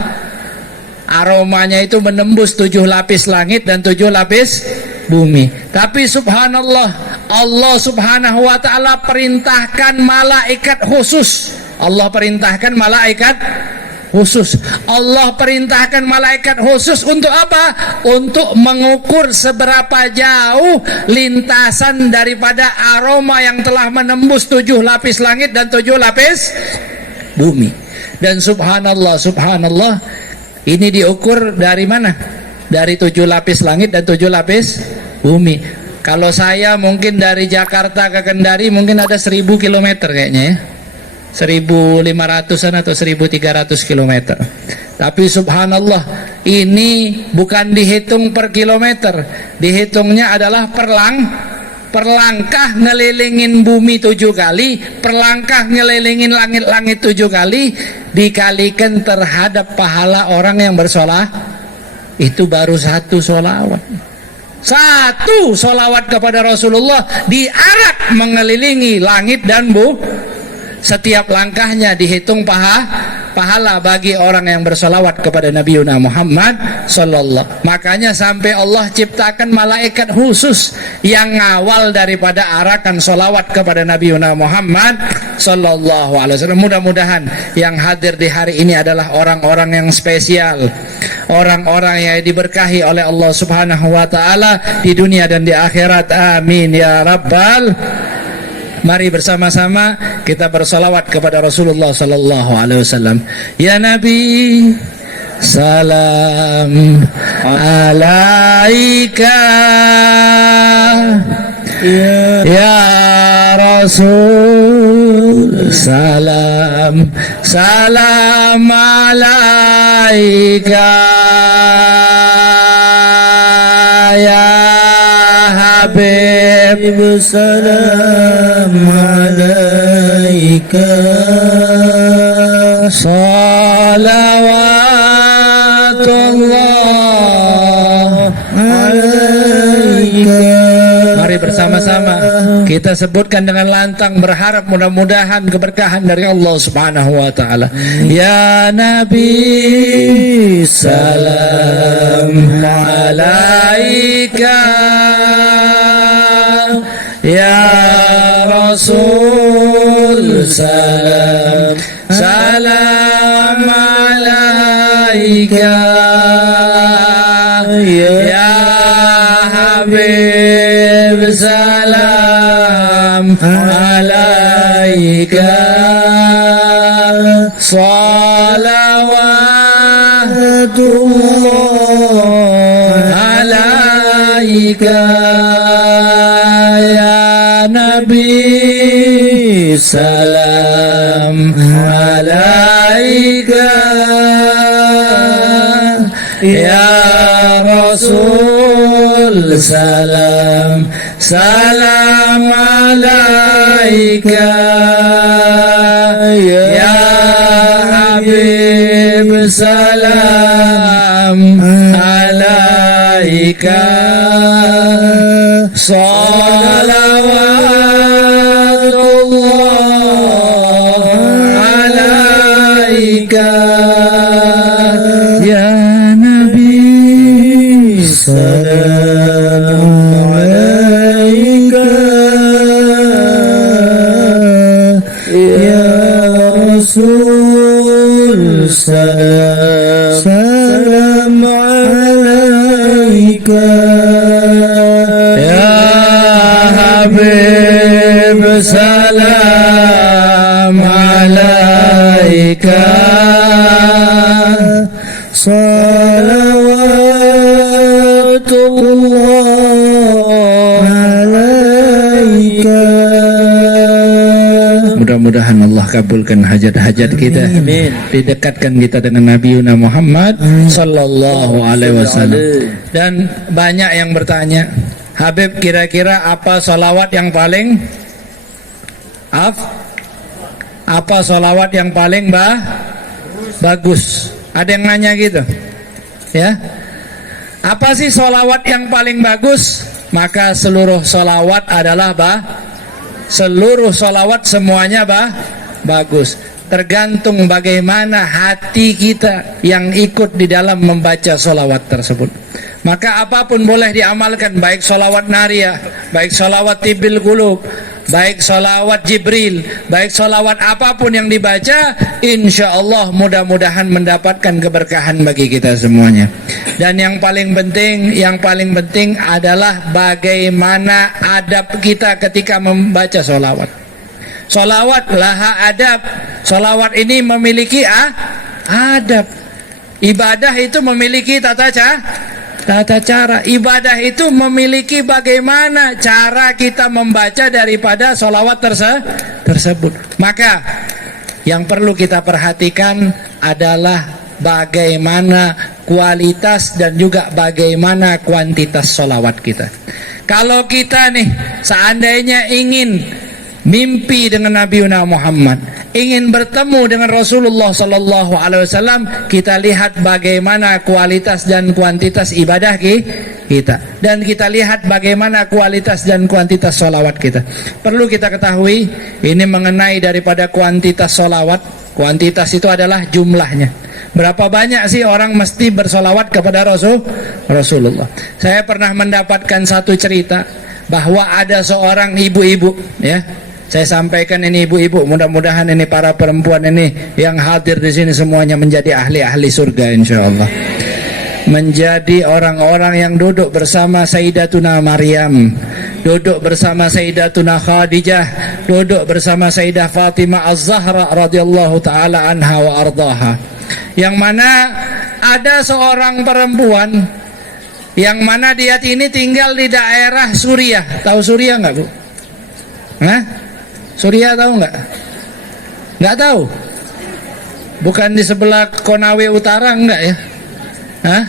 aromanya itu menembus 7 lapis langit dan 7 lapis bumi. Tapi subhanallah, Allah Subhanahu wa ta'ala perintahkan malaikat khusus. Allah perintahkan malaikat khusus untuk apa? Untuk mengukur seberapa jauh lintasan daripada aroma yang telah menembus 7 lapis langit dan 7 lapis bumi. Dan subhanallah, ini diukur dari mana? Dari 7 lapis langit dan 7 lapis bumi. Kalau saya mungkin dari Jakarta ke Kendari mungkin ada 1000 kilometer kayaknya ya. 1500-an atau 1300 kilometer. Tapi subhanallah, ini bukan dihitung per kilometer, dihitungnya adalah per langkah ngelilingin bumi 7 kali, per langkah ngelilingin langit-langit 7 kali, dikalikan terhadap pahala orang yang bersolah, itu baru 1 solawat. 1 solawat kepada Rasulullah diarak mengelilingi langit dan setiap langkahnya dihitung pahala bagi orang yang bersolawat kepada Nabi Muhammad sallallahu. Makanya sampai Allah ciptakan malaikat khusus yang ngawal daripada arakan solawat kepada Nabi Muhammad sallallahu alaihi wasallam. Mudah-mudahan yang hadir di hari ini adalah orang-orang yang spesial, orang-orang yang diberkahi oleh Allah Subhanahu wa taala di dunia dan di akhirat. Amin ya rabbal. Mari bersama-sama kita bersalawat kepada Rasulullah sallallahu alaihi wasallam. Ya Nabi, salam alaika. Ya Rasul, salam alaika. Ya Habib, salam alaika. Salawatullah alaika. Mari bersama-sama kita sebutkan dengan lantang, berharap mudah-mudahan keberkahan dari Allah Subhanahu wa taala. Ya Nabi, salam alaika. Ya Rasul, salam alaika. Ya Habib, salam alaika. Salawatullah alaika. Nabi, salam alaika. Ya Rasul, salam alaika. Ya Habib, salam alaika. Salawatullah alaika. Ya Nabi, salam alaika. Ya Rasul, salam alaika. Habib, salam alaika. Salawatullah alaika. Mudah-mudahan Allah kabulkan hajat-hajat kita. Amin. Didekatkan kita dengan Nabi Muhammad sallallahu alaihi wasallam. Dan banyak yang bertanya, Habib, kira-kira apa salawat yang paling apa salawat yang paling bagus? Ada yang nanya gitu ya. Apa sih salawat yang paling bagus? Maka seluruh salawat adalah seluruh salawat semuanya bagus. Tergantung bagaimana hati kita yang ikut di dalam membaca salawat tersebut. Maka apapun boleh diamalkan, baik salawat nariyah, baik salawat tibil qulub, baik salawat Jibril, baik salawat apapun yang dibaca, insya Allah mudah-mudahan mendapatkan keberkahan bagi kita semuanya. Dan yang paling penting adalah bagaimana adab kita ketika membaca salawat. Salawat laha adab. Salawat ini memiliki adab. Ibadah itu memiliki tata Tata cara ibadah itu memiliki bagaimana cara kita membaca daripada sholawat tersebut. Maka yang perlu kita perhatikan adalah bagaimana kualitas dan juga bagaimana kuantitas sholawat kita. Kalau kita nih seandainya ingin mimpi dengan Nabi Muhammad, ingin bertemu dengan Rasulullah Sallallahu Alaihi Wasallam, kita lihat bagaimana kualitas dan kuantitas ibadah kita, dan kita lihat bagaimana kualitas dan kuantitas sholawat kita. Perlu kita ketahui ini mengenai daripada kuantitas sholawat. Kuantitas itu adalah jumlahnya. Berapa banyak sih orang mesti bersolawat kepada Rasulullah. Saya pernah mendapatkan satu cerita bahwa ada seorang ibu-ibu, ya. Saya sampaikan ini ibu-ibu, mudah-mudahan ini para perempuan ini yang hadir di sini semuanya menjadi ahli-ahli surga insyaallah. Menjadi orang-orang yang duduk bersama Sayyidatuna Maryam, duduk bersama Sayyidatuna Khadijah, duduk bersama Sayyidah Fatimah Az-Zahra radhiyallahu taala anha wa ardaha. Yang mana ada seorang perempuan yang mana dia ini tinggal di daerah Suriah. Tahu Suriah enggak, Bu? Hah? Suriah tahu enggak? Enggak tahu. Bukan di sebelah Konawe Utara enggak ya? Hah?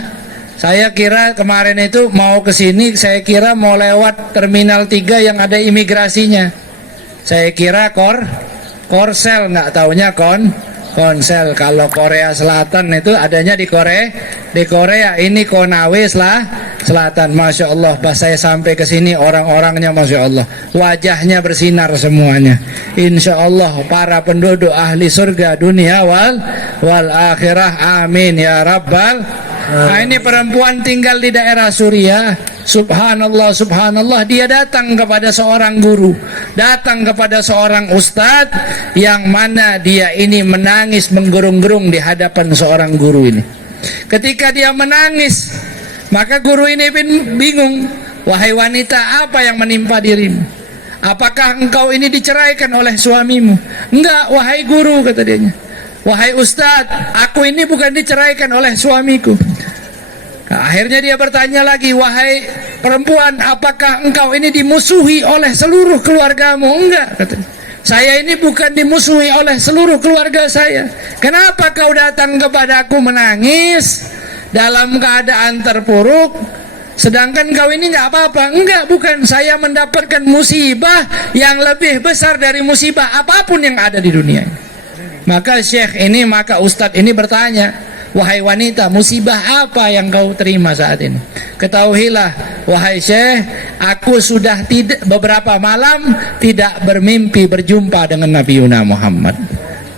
Saya kira kemarin itu mau ke sini, saya kira mau lewat Terminal 3 yang ada imigrasinya. Saya kira Korsel, enggak taunya Konsel. Kalau Korea Selatan itu adanya di Korea. Ini Konawe Selatan. Masya Allah, pas saya sampai ke sini orang-orangnya Masya Allah, wajahnya bersinar semuanya. Insya Allah para penduduk ahli surga dunia wal akhirah. Amin ya rabbal. Nah, ini perempuan tinggal di daerah Suriah. Subhanallah, subhanallah, dia datang kepada seorang guru, datang kepada seorang ustadz, yang mana dia ini menangis menggurung-gerung di hadapan seorang guru ini. Ketika dia menangis, maka guru ini bingung. Wahai wanita, apa yang menimpa dirimu? Apakah engkau ini diceraikan oleh suamimu? Enggak, wahai guru, kata dia. Wahai ustadz, aku ini bukan diceraikan oleh suamiku. Nah, akhirnya dia bertanya lagi, wahai perempuan, apakah engkau ini dimusuhi oleh seluruh keluargamu? Enggak, katanya. Saya ini bukan dimusuhi oleh seluruh keluarga saya. Kenapa kau datang kepadaku menangis dalam keadaan terpuruk, sedangkan kau ini enggak apa-apa? Enggak, bukan. Saya mendapatkan musibah yang lebih besar dari musibah apapun yang ada di dunia ini. Maka ustadz ini bertanya, wahai wanita, musibah apa yang kau terima saat ini? Ketahuilah, wahai syekh, aku sudah beberapa malam tidak bermimpi berjumpa dengan Nabi Muhammad.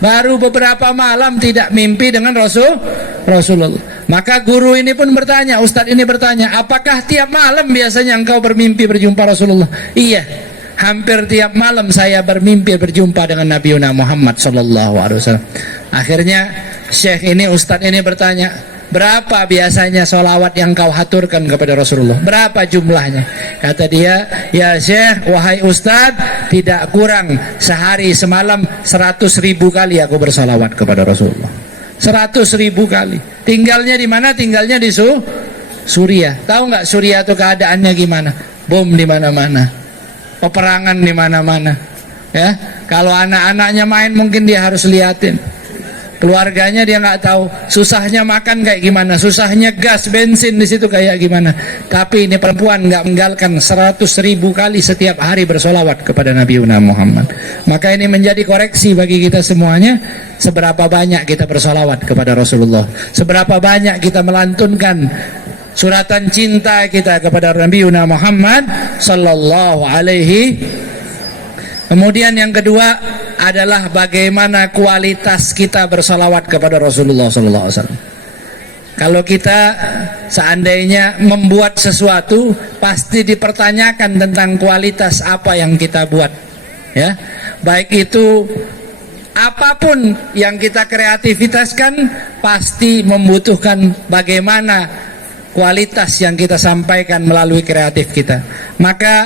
Baru beberapa malam tidak mimpi dengan Rasulullah. Maka guru ini pun bertanya, ustadz ini bertanya, apakah tiap malam biasanya engkau bermimpi berjumpa Rasulullah? Iya. Hampir tiap malam saya bermimpi berjumpa dengan Nabi Muhammad sallallahu alaihi wasallam. Akhirnya syekh ini, ustadz ini bertanya, berapa biasanya sholawat yang kau haturkan kepada Rasulullah? Berapa jumlahnya? Kata dia, ya syekh, wahai ustadz, tidak kurang sehari semalam 100.000 kali aku bersolawat kepada Rasulullah. 100.000 kali. Tinggalnya di mana? Tinggalnya di Suriah. Tahu nggak Suriah itu keadaannya gimana? Bom di mana-mana. Peperangan di mana-mana, ya. Kalau anak-anaknya main mungkin dia harus liatin. Keluarganya dia nggak tahu. Susahnya makan kayak gimana, susahnya gas, bensin di situ kayak gimana. Tapi ini perempuan nggak meninggalkan 100.000 kali setiap hari bersolawat kepada Nabi Muhammad. Maka ini menjadi koreksi bagi kita semuanya. Seberapa banyak kita bersolawat kepada Rasulullah, seberapa banyak kita melantunkan suratan cinta kita kepada Nabi Muhammad sallallahu alaihi. Kemudian yang kedua adalah bagaimana kualitas kita bersalawat kepada Rasulullah sallallahu alaihi wasallam. Kalau kita seandainya membuat sesuatu, pasti dipertanyakan tentang kualitas apa yang kita buat, ya. Baik itu apapun yang kita kreativitaskan, pasti membutuhkan bagaimana kualitas yang kita sampaikan melalui kreatif kita. Maka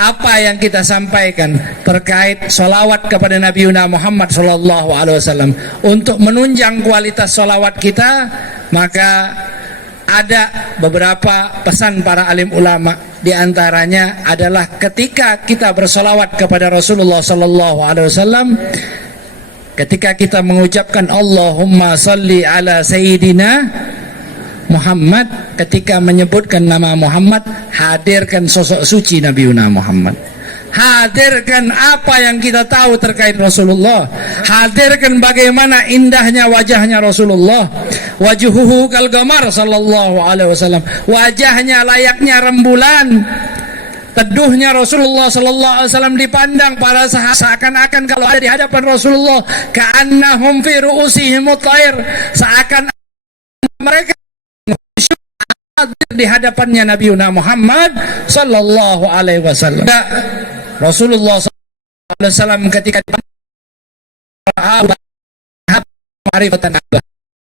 apa yang kita sampaikan terkait sholawat kepada Nabi Muhammad SAW untuk menunjang kualitas sholawat kita, maka ada beberapa pesan para alim ulama. Di antaranya adalah ketika kita bersolawat kepada Rasulullah sallallahu alaihi wasallam, ketika kita mengucapkan Allahumma salli ala sayyidina Muhammad, ketika menyebutkan nama Muhammad, hadirkan sosok suci Nabiuna Muhammad. Hadirkan apa yang kita tahu terkait Rasulullah. Hadirkan bagaimana indahnya wajahnya Rasulullah. Wajuhuhu kal qamar sallallahu alaihi wasallam. Wajahnya layaknya rembulan. Teduhnya Rasulullah sallallahu alaihi wasallam dipandang para sahabat seakan-akan kalau ada di hadapan Rasulullah ka'annahum fi ru'usihim thair, seakan mereka di hadapannya Nabiuna Muhammad sallallahu alaihi wasallam. Rasulullah sallallahu alaihi wasallam ketika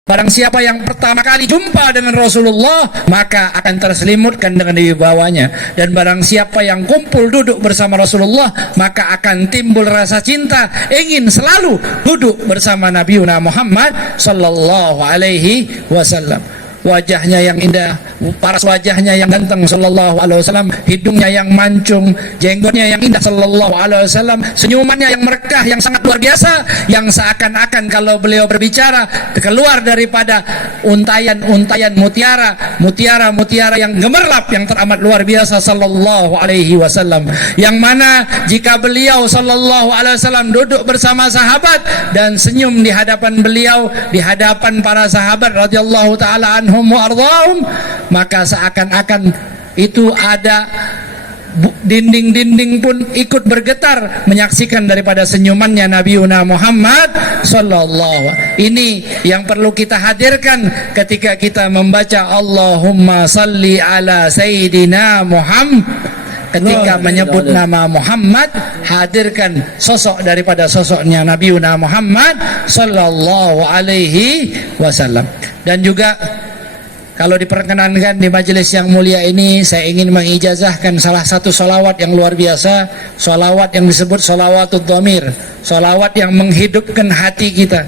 barang siapa yang pertama kali jumpa dengan Rasulullah maka akan terselimutkan dengan wibawanya, dan barang siapa yang kumpul duduk bersama Rasulullah maka akan timbul rasa cinta ingin selalu duduk bersama Nabiuna Muhammad sallallahu alaihi wasallam. Wajahnya yang indah, paras wajahnya yang ganteng sallallahu alaihi wasallam, hidungnya yang mancung, jenggotnya yang indah sallallahu alaihi wasallam, senyumannya yang merekah yang sangat luar biasa, yang seakan-akan kalau beliau berbicara keluar daripada untayan-untayan mutiara yang gemerlap yang teramat luar biasa sallallahu alaihi wasallam, yang mana jika beliau sallallahu alaihi wasallam duduk bersama sahabat dan senyum di hadapan beliau, di hadapan para sahabat radhiyallahu taala anhum wa ardhahum, maka seakan-akan itu ada dinding-dinding pun ikut bergetar menyaksikan daripada senyumannya Nabiuna Muhammad sallallahu. Ini yang perlu kita hadirkan ketika kita membaca Allahumma salli ala sayyidina Muhammad. Ketika menyebut nama Muhammad, hadirkan sosok daripada sosoknya Nabiuna Muhammad sallallahu alaihi wasallam. Dan juga kalau diperkenankan di majelis yang mulia ini, saya ingin mengijazahkan salah satu salawat yang luar biasa, salawat yang disebut salawatul dhamir, salawat yang menghidupkan hati kita.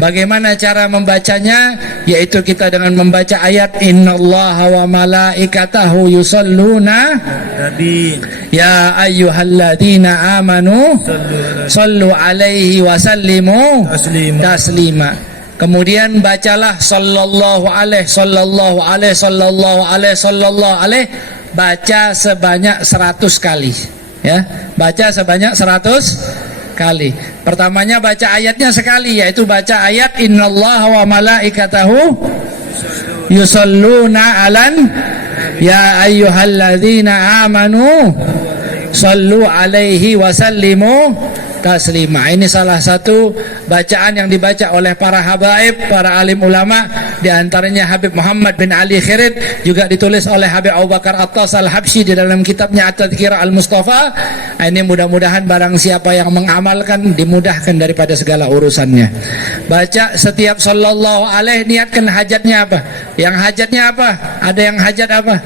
Bagaimana cara membacanya? Yaitu kita dengan membaca ayat innallaha wa malaikatahu yusalluna ya ayyuhalladzina amanu sallu alaihi wa sallimu taslima. Kemudian bacalah sallallahu alaihi baca sebanyak 100 kali, ya. Baca sebanyak 100 kali. Pertamanya baca ayatnya sekali, yaitu baca ayat innallaha wa malaikatahu yusalluna alan ya ayyuhalladzina amanu sallu alaihi wa sallimu taslima. Ini salah satu bacaan yang dibaca oleh para habaib, para alim ulama, di antaranya Habib Muhammad bin Ali Khirid, juga ditulis oleh Habib Abu Bakar Attas Al-Habsyi di dalam kitabnya At-Tadhkirah Al-Mustafa. Ini mudah-mudahan barang siapa yang mengamalkan dimudahkan daripada segala urusannya. Baca setiap sallallahu alaihi, niatkan hajatnya apa? Yang hajatnya apa? Ada yang hajat apa?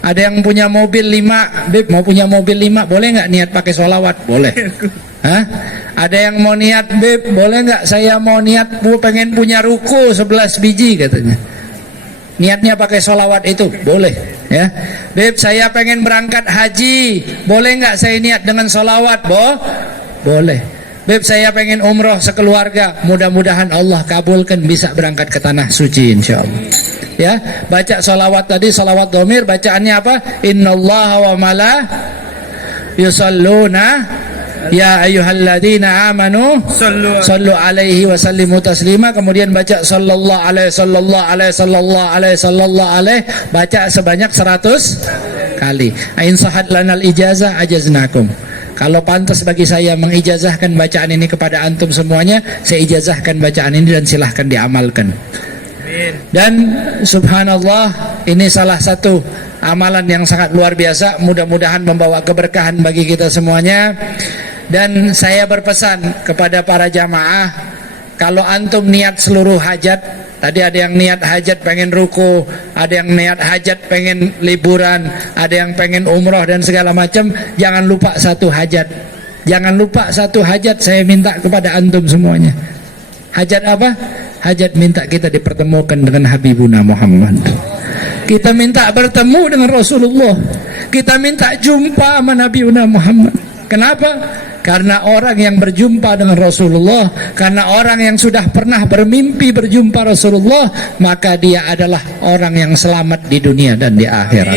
Ada yang punya mobil 5, Bib mau punya mobil 5, boleh nggak niat pakai sholawat? Boleh. Hah? Ada yang mau niat, Bib boleh nggak saya mau niat pengen punya ruko 11 biji katanya. Niatnya pakai sholawat itu? Boleh. Ya, Bib saya pengen berangkat haji, boleh nggak saya niat dengan sholawat? Boleh. Bib saya pengen umroh sekeluarga, mudah-mudahan Allah kabulkan bisa berangkat ke tanah suci insyaallah. Ya, baca sholawat tadi, sholawat dhamir, bacaannya apa? Innallaha wa yusalluna ya ayyuhalladzina amanu sallu alaihi wa sallimu taslima. Kemudian baca sallallahu alaihi, baca sebanyak 100 kali. In sahat lanal ijazah ajaznakum. Kalau pantas bagi saya mengijazahkan bacaan ini kepada antum semuanya, saya ijazahkan bacaan ini dan silahkan diamalkan. Dan subhanallah, ini salah satu amalan yang sangat luar biasa, mudah-mudahan membawa keberkahan bagi kita semuanya. Dan saya berpesan kepada para jamaah, kalau antum niat seluruh hajat, tadi ada yang niat hajat pengen ruku, ada yang niat hajat pengen liburan, ada yang pengen umroh dan segala macam, jangan lupa satu hajat. Jangan lupa satu hajat, saya minta kepada antum semuanya. Hajat apa? Hajat minta kita dipertemukan dengan Habibuna Muhammad. Kita minta bertemu dengan Rasulullah. Kita minta jumpa sama Nabi Muhammad. Kenapa? Karena orang yang berjumpa dengan Rasulullah, karena orang yang sudah pernah bermimpi berjumpa Rasulullah, maka dia adalah orang yang selamat di dunia dan di akhirat.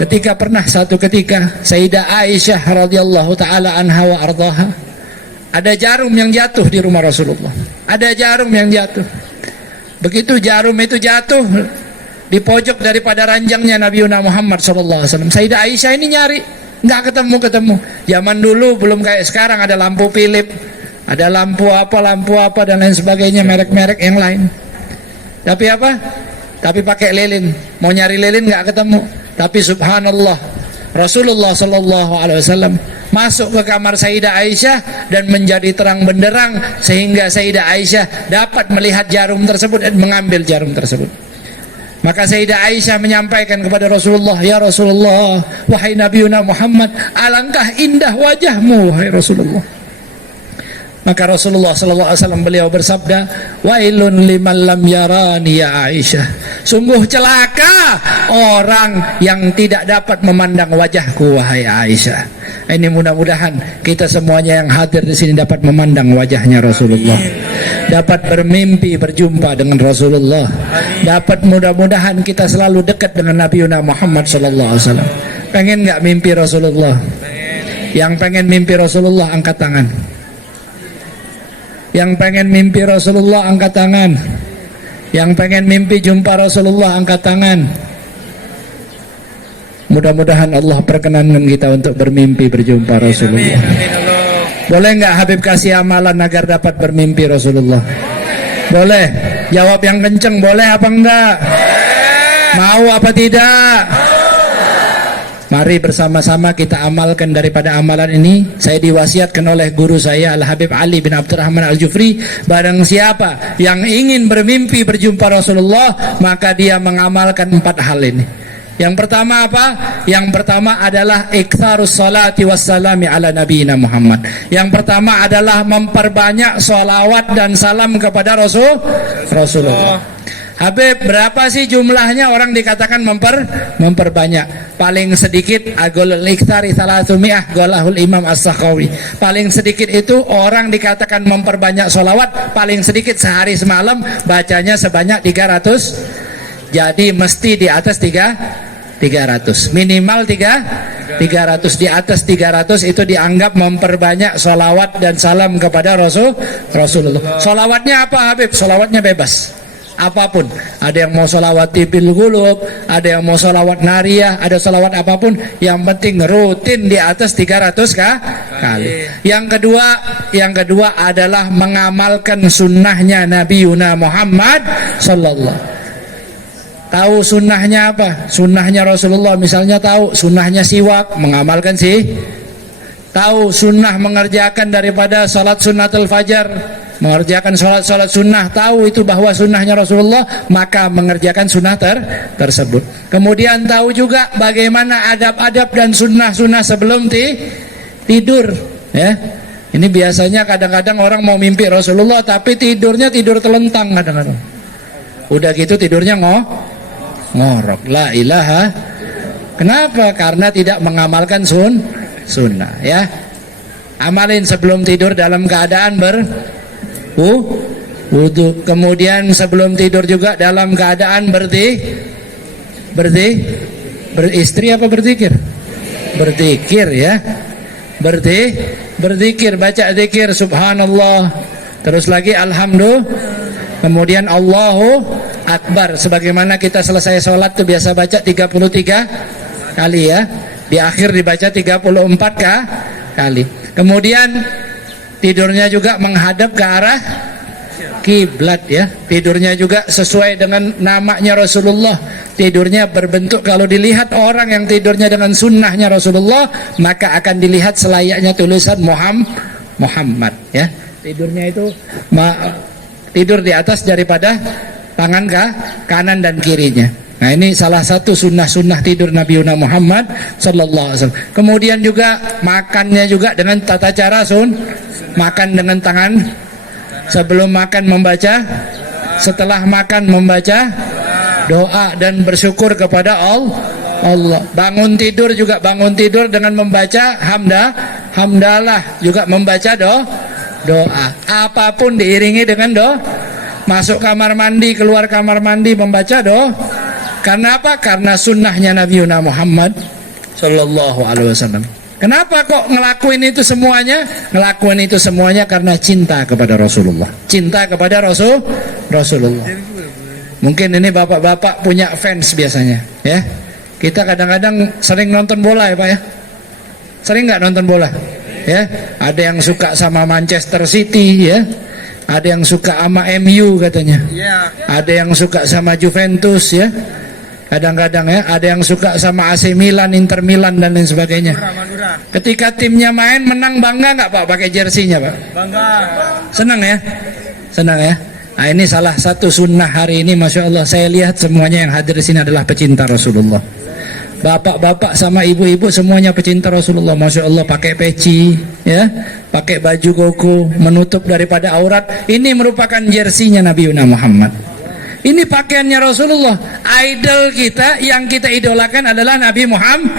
Ketika pernah satu ketika Sayyidah Aisyah radhiyallahu taala anha wa ardhaha, ada jarum yang jatuh di rumah Rasulullah. Ada jarum yang jatuh. Begitu jarum itu jatuh di pojok daripada ranjangnya Nabi Muhammad sallallahu alaihi wasallam, Sayyidah Aisyah ini nyari, nggak ketemu. Zaman dulu belum kayak sekarang, ada lampu Philip, ada lampu apa dan lain sebagainya, merek-merek yang lain. Tapi apa? Tapi pakai lilin. Mau nyari lilin nggak ketemu. Tapi subhanallah, Rasulullah sallallahu alaihi wasallam masuk ke kamar Sayyidah Aisyah dan menjadi terang benderang sehingga Sayyidah Aisyah dapat melihat jarum tersebut dan mengambil jarum tersebut. Maka Sayyidah Aisyah menyampaikan kepada Rasulullah, "Ya Rasulullah, wahai Nabi Muhammad, alangkah indah wajahmu wahai Rasulullah." Maka Rasulullah sallallahu alaihi wasallam beliau bersabda, "Wailun liman lam yarani ya Aisyah." Sungguh celaka orang yang tidak dapat memandang wajahku wahai Aisyah. Ini mudah-mudahan kita semuanya yang hadir di sini dapat memandang wajahnya Rasulullah. Dapat bermimpi berjumpa dengan Rasulullah. Dapat mudah-mudahan kita selalu dekat dengan Nabi Muhammad sallallahu alaihi wasallam. Pengen enggak mimpi Rasulullah? Yang pengen mimpi Rasulullah angkat tangan. Yang pengen mimpi Rasulullah angkat tangan. Yang pengen mimpi jumpa Rasulullah angkat tangan. Mudah-mudahan Allah perkenankan kita untuk bermimpi berjumpa Rasulullah. Boleh nggak Habib kasih amalan agar dapat bermimpi Rasulullah? Boleh. Jawab yang kenceng, boleh apa enggak? Mau apa tidak? Mari bersama-sama kita amalkan daripada amalan ini. Saya diwasiatkan oleh guru saya Al-Habib Ali bin Abdurrahman Al-Jufri, barang siapa yang ingin bermimpi berjumpa Rasulullah, maka dia mengamalkan 4 hal ini. Yang pertama apa? Yang pertama adalah iktsarus salati wassalami ala nabiyina Muhammad. Yang pertama adalah memperbanyak salawat dan salam kepada Rasulullah. Habib, berapa sih jumlahnya orang dikatakan memperbanyak? Paling sedikit agolul iktsari 300 golahul Imam As-Sakhawi. Paling sedikit itu orang dikatakan memperbanyak sholawat, paling sedikit sehari semalam bacanya sebanyak 300. Jadi mesti di atas 300, minimal 300. Di atas 300 itu dianggap memperbanyak sholawat dan salam kepada Rasulullah. Sholawatnya apa Habib? Sholawatnya bebas, apapun. Ada yang mau sholawat tibil gulub, ada yang mau sholawat nariyah, ada sholawat apapun, yang penting rutin di atas 300 kali. Yang kedua adalah mengamalkan sunnahnya Nabi Muhammad sallallahu. Tahu sunnahnya apa? Sunnahnya Rasulullah, misalnya tahu sunnahnya siwak, mengamalkan tahu sunnah mengerjakan daripada salat sunnatul fajar, mengerjakan salat sunnah, tahu itu bahwa sunnahnya Rasulullah, maka mengerjakan sunnah tersebut. Kemudian tahu juga bagaimana adab-adab dan sunnah-sunnah sebelum tidur, ya. Ini biasanya kadang-kadang orang mau mimpi Rasulullah tapi tidurnya tidur telentang kadang-kadang. Udah gitu tidurnya ngorok. La ilaha. Kenapa? Karena tidak mengamalkan sunnah, ya. Amalin sebelum tidur dalam keadaan wudu. Kemudian sebelum tidur juga dalam keadaan beristri apa berzikir? Berzikir, ya. Berzikir, baca zikir subhanallah. Terus lagi alhamdulillah. Kemudian Allahu Akbar. Sebagaimana kita selesai sholat tuh biasa baca 33 kali, ya. Di akhir dibaca 34 kali. Kemudian tidurnya juga menghadap ke arah kiblat, ya. Tidurnya juga sesuai dengan namanya Rasulullah. Tidurnya berbentuk, kalau dilihat orang yang tidurnya dengan sunnahnya Rasulullah, maka akan dilihat selayaknya tulisan Muhammad, ya. Tidurnya itu tidur di atas daripada tangan kanan dan kirinya. Nah, ini salah satu sunnah-sunnah tidur Nabi Muhammad sallallahu alaihi wasallam. Kemudian juga makannya juga dengan tata cara makan dengan tangan, sebelum makan membaca, setelah makan membaca doa dan bersyukur kepada Allah. Bangun tidur juga bangun tidur dengan membaca hamdalah, juga membaca doa. Apapun diiringi dengan doa. Masuk kamar mandi, keluar kamar mandi membaca doa. Karena apa? Karena sunnahnya Nabi Muhammad Sallallahu Alaihi Wasallam. Kenapa kok ngelakuin itu semuanya? Ngelakuin itu semuanya karena cinta kepada Rasulullah. Cinta kepada Rasulullah. Mungkin ini bapak-bapak punya fans biasanya, ya. Kita kadang-kadang sering nonton bola ya Pak ya. Sering nggak nonton bola? Ya. Ada yang suka sama Manchester City, ya. Ada yang suka sama MU katanya. Ada yang suka sama Juventus, ya. Kadang-kadang ya, ada yang suka sama AC Milan, Inter Milan dan lain sebagainya. Ketika timnya main menang, bangga nggak Pak pakai jersinya Pak? Bangga. Senang ya? Senang ya? Nah, ini salah satu sunnah hari ini, Masya Allah. Saya lihat semuanya yang hadir di sini adalah pecinta Rasulullah. Bapak-bapak sama ibu-ibu semuanya pecinta Rasulullah, Masya Allah. Pakai peci, ya, pakai baju koko, menutup daripada aurat. Ini merupakan jersinya Nabi Muhammad. Ini pakaiannya Rasulullah. Idol kita yang kita idolakan adalah Nabi Muhammad.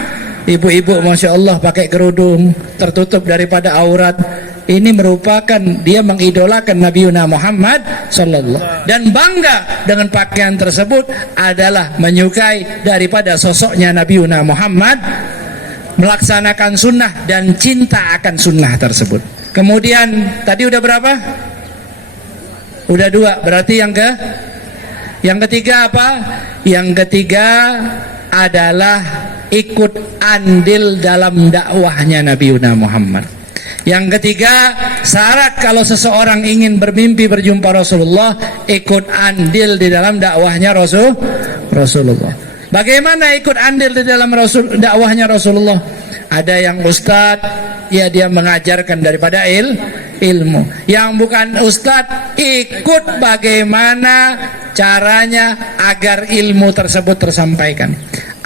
Ibu-ibu Masya Allah pakai kerudung, tertutup daripada aurat. Ini merupakan dia mengidolakan Nabi Muhammad Sallallahu. Dan bangga dengan pakaian tersebut adalah menyukai daripada sosoknya Nabi Muhammad, melaksanakan sunnah dan cinta akan sunnah tersebut. Kemudian tadi udah berapa? Udah 2. Berarti yang ketiga apa? Yang ketiga adalah ikut andil dalam dakwahnya Nabi Muhammad. Yang ketiga, syarat kalau seseorang ingin bermimpi berjumpa Rasulullah, ikut andil di dalam dakwahnya Rasulullah. Bagaimana ikut andil di dalam dakwahnya Rasulullah? Ada yang ustadz, ya dia mengajarkan daripada ilmu. Yang bukan ustadz, ikut bagaimana caranya agar ilmu tersebut tersampaikan.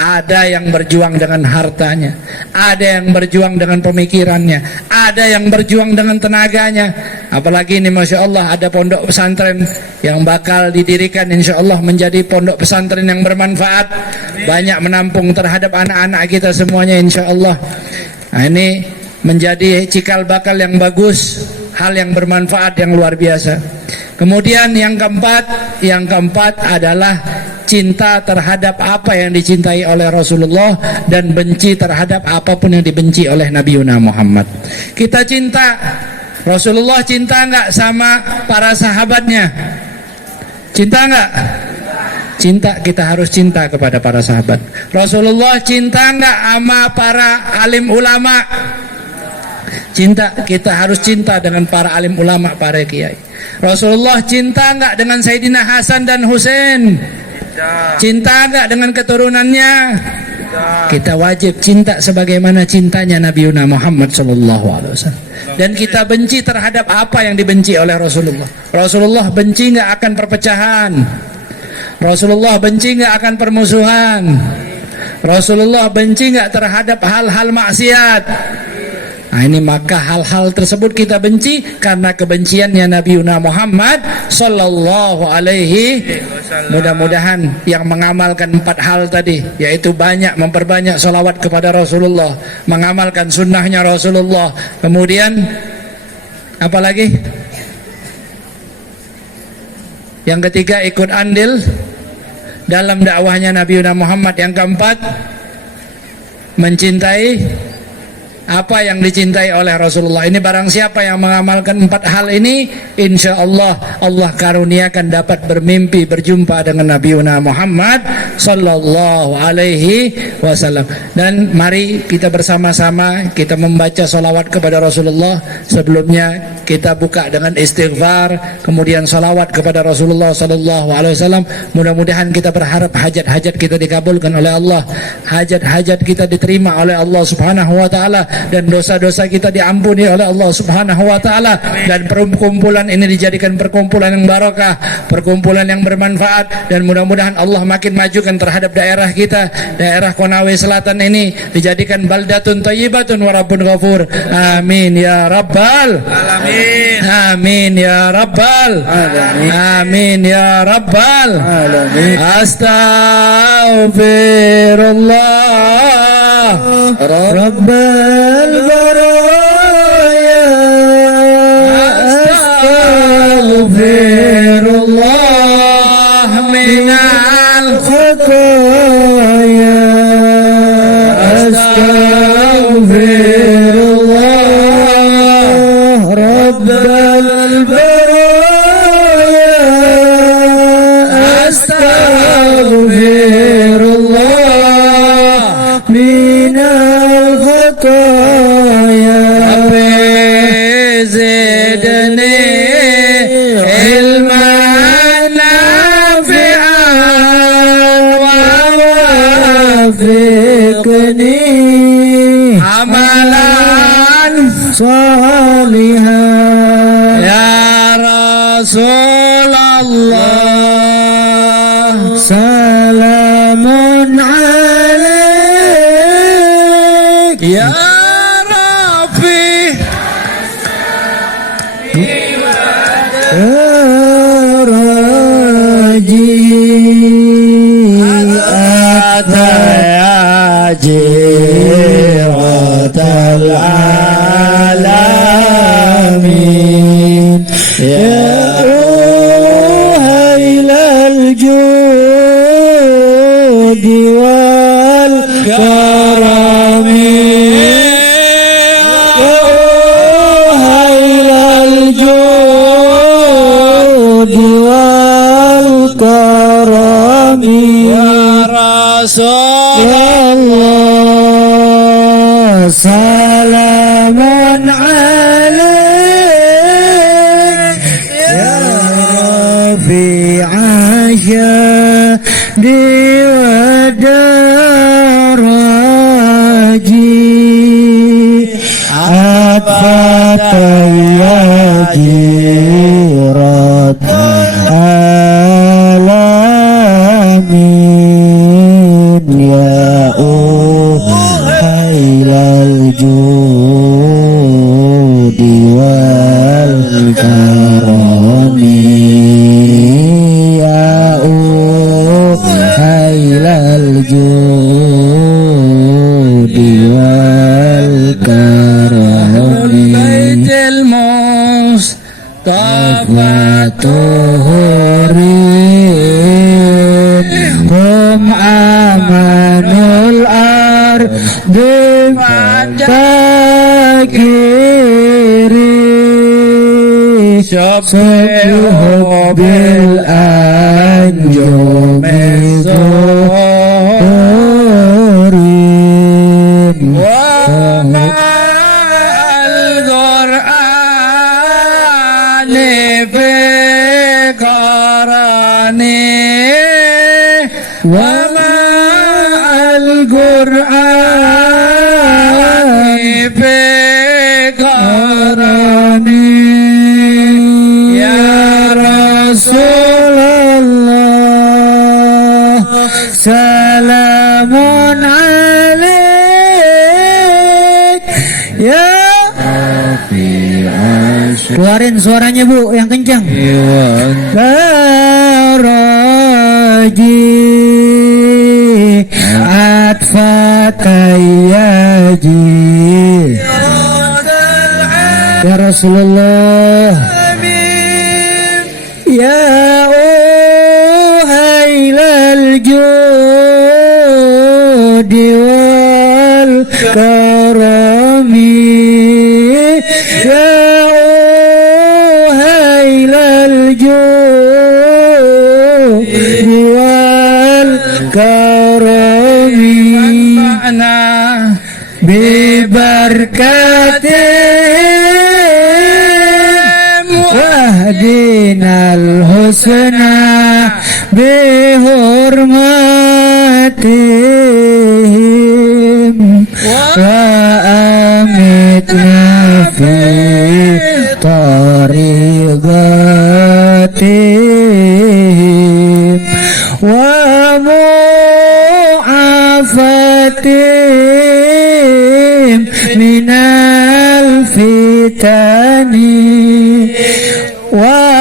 Ada yang berjuang dengan hartanya, ada yang berjuang dengan pemikirannya, ada yang berjuang dengan tenaganya. Apalagi ini Masya Allah ada pondok pesantren yang bakal didirikan, Insya Allah menjadi pondok pesantren yang bermanfaat, banyak menampung terhadap anak-anak kita semuanya Insya Allah. Nah, ini menjadi cikal bakal yang bagus, hal yang bermanfaat yang luar biasa. Kemudian yang keempat adalah cinta terhadap apa yang dicintai oleh Rasulullah dan benci terhadap apapun yang dibenci oleh Nabi Muhammad. Kita cinta Rasulullah, cinta nggak sama para sahabatnya? Cinta nggak? Cinta, kita harus cinta kepada para sahabat. Rasulullah cinta nggak sama para alim ulama? Cinta, kita harus cinta dengan para alim ulama, para kiai. Rasulullah cinta nggak dengan Sayyidina Hasan dan Husain? Cinta nggak dengan keturunannya? Kita wajib cinta sebagaimana cintanya Nabi Muhammad SAW. Dan kita benci terhadap apa yang dibenci oleh Rasulullah. Rasulullah benci nggak akan perpecahan. Rasulullah benci nggak akan permusuhan. Rasulullah benci nggak terhadap hal-hal maksiat. Nah, ini maka hal-hal tersebut kita benci karena kebenciannya Nabi Muhammad Sallallahu Alaihi. Mudah-mudahan yang mengamalkan 4 hal tadi, yaitu memperbanyak salawat kepada Rasulullah, mengamalkan sunnahnya Rasulullah, kemudian apa lagi? Yang ketiga, ikut andil dalam dakwahnya Nabi Muhammad. Yang keempat, mencintai apa yang dicintai oleh Rasulullah. Ini barang siapa yang mengamalkan 4 hal ini, insya Allah Allah karuniakan dapat bermimpi berjumpa dengan Nabi Muhammad Sallallahu Alaihi Wasallam. Dan mari kita bersama-sama kita membaca salawat kepada Rasulullah. Sebelumnya kita buka dengan istighfar, kemudian salawat kepada Rasulullah Sallallahu Alaihi Wasallam. Mudah-mudahan kita berharap hajat-hajat kita dikabulkan oleh Allah, hajat-hajat kita diterima oleh Allah Subhanahu Wa Taala. dan dosa-dosa kita diampuni oleh Allah Subhanahu wa taala, dan perkumpulan ini dijadikan perkumpulan yang barakah, perkumpulan yang bermanfaat, dan mudah-mudahan Allah makin majukan terhadap daerah kita, daerah Konawe Selatan ini dijadikan baldatun thayyibatun wa rabbun ghafur. Amin ya rabbal alamin. Amin ya rabbal alamin. Amin ya rabbal alamin. Astaghfirullah rabbal baraya. Astaghfirullah minal khataya. Astaghfirullah rabbal baraya. Astaghfirullah minal khataya. Rabbi zidni ilman nafi'an wa wafiqni amalan salihan. Ya Rasulullah salamun alaik ya Rabbi. Jiwatal alamin ya ruhailal judi wal karami. Ya ruhailal judi wal karami. Ya Rasulullah salamun alaik ya Rafi'a diwadaraji atfatayyaji alamin ya uhailal judi wal karami. Ya uhailal judi wal karami. Baitul Mustafa tuhurin hum amanul ardi takiri sabbihu bil anjumi zuhurin wa ma'al qur'ani fiqarani wa ma'al qur'ani fiqarani. Ya Rasulullah salamun alaik ya. Keluarin suaranya Bu yang kencang. Baraji atfatayyaji ya Rasulullah. Ya uhailal judi wal karami. Ya uhailal judi wal karami. Manfa'na bibarkatim wahdinal husna bihurmatihim wa fi tariqatihim wa mu'afatihim minal fitani wa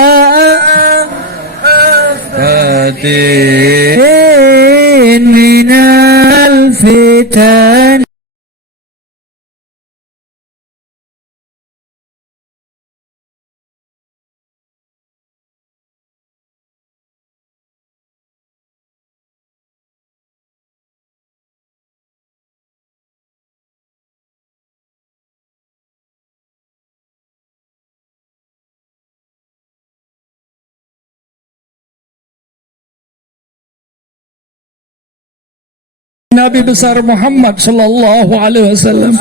minal fitan. Nabi besar Muhammad sallallahu alaihi wasallam.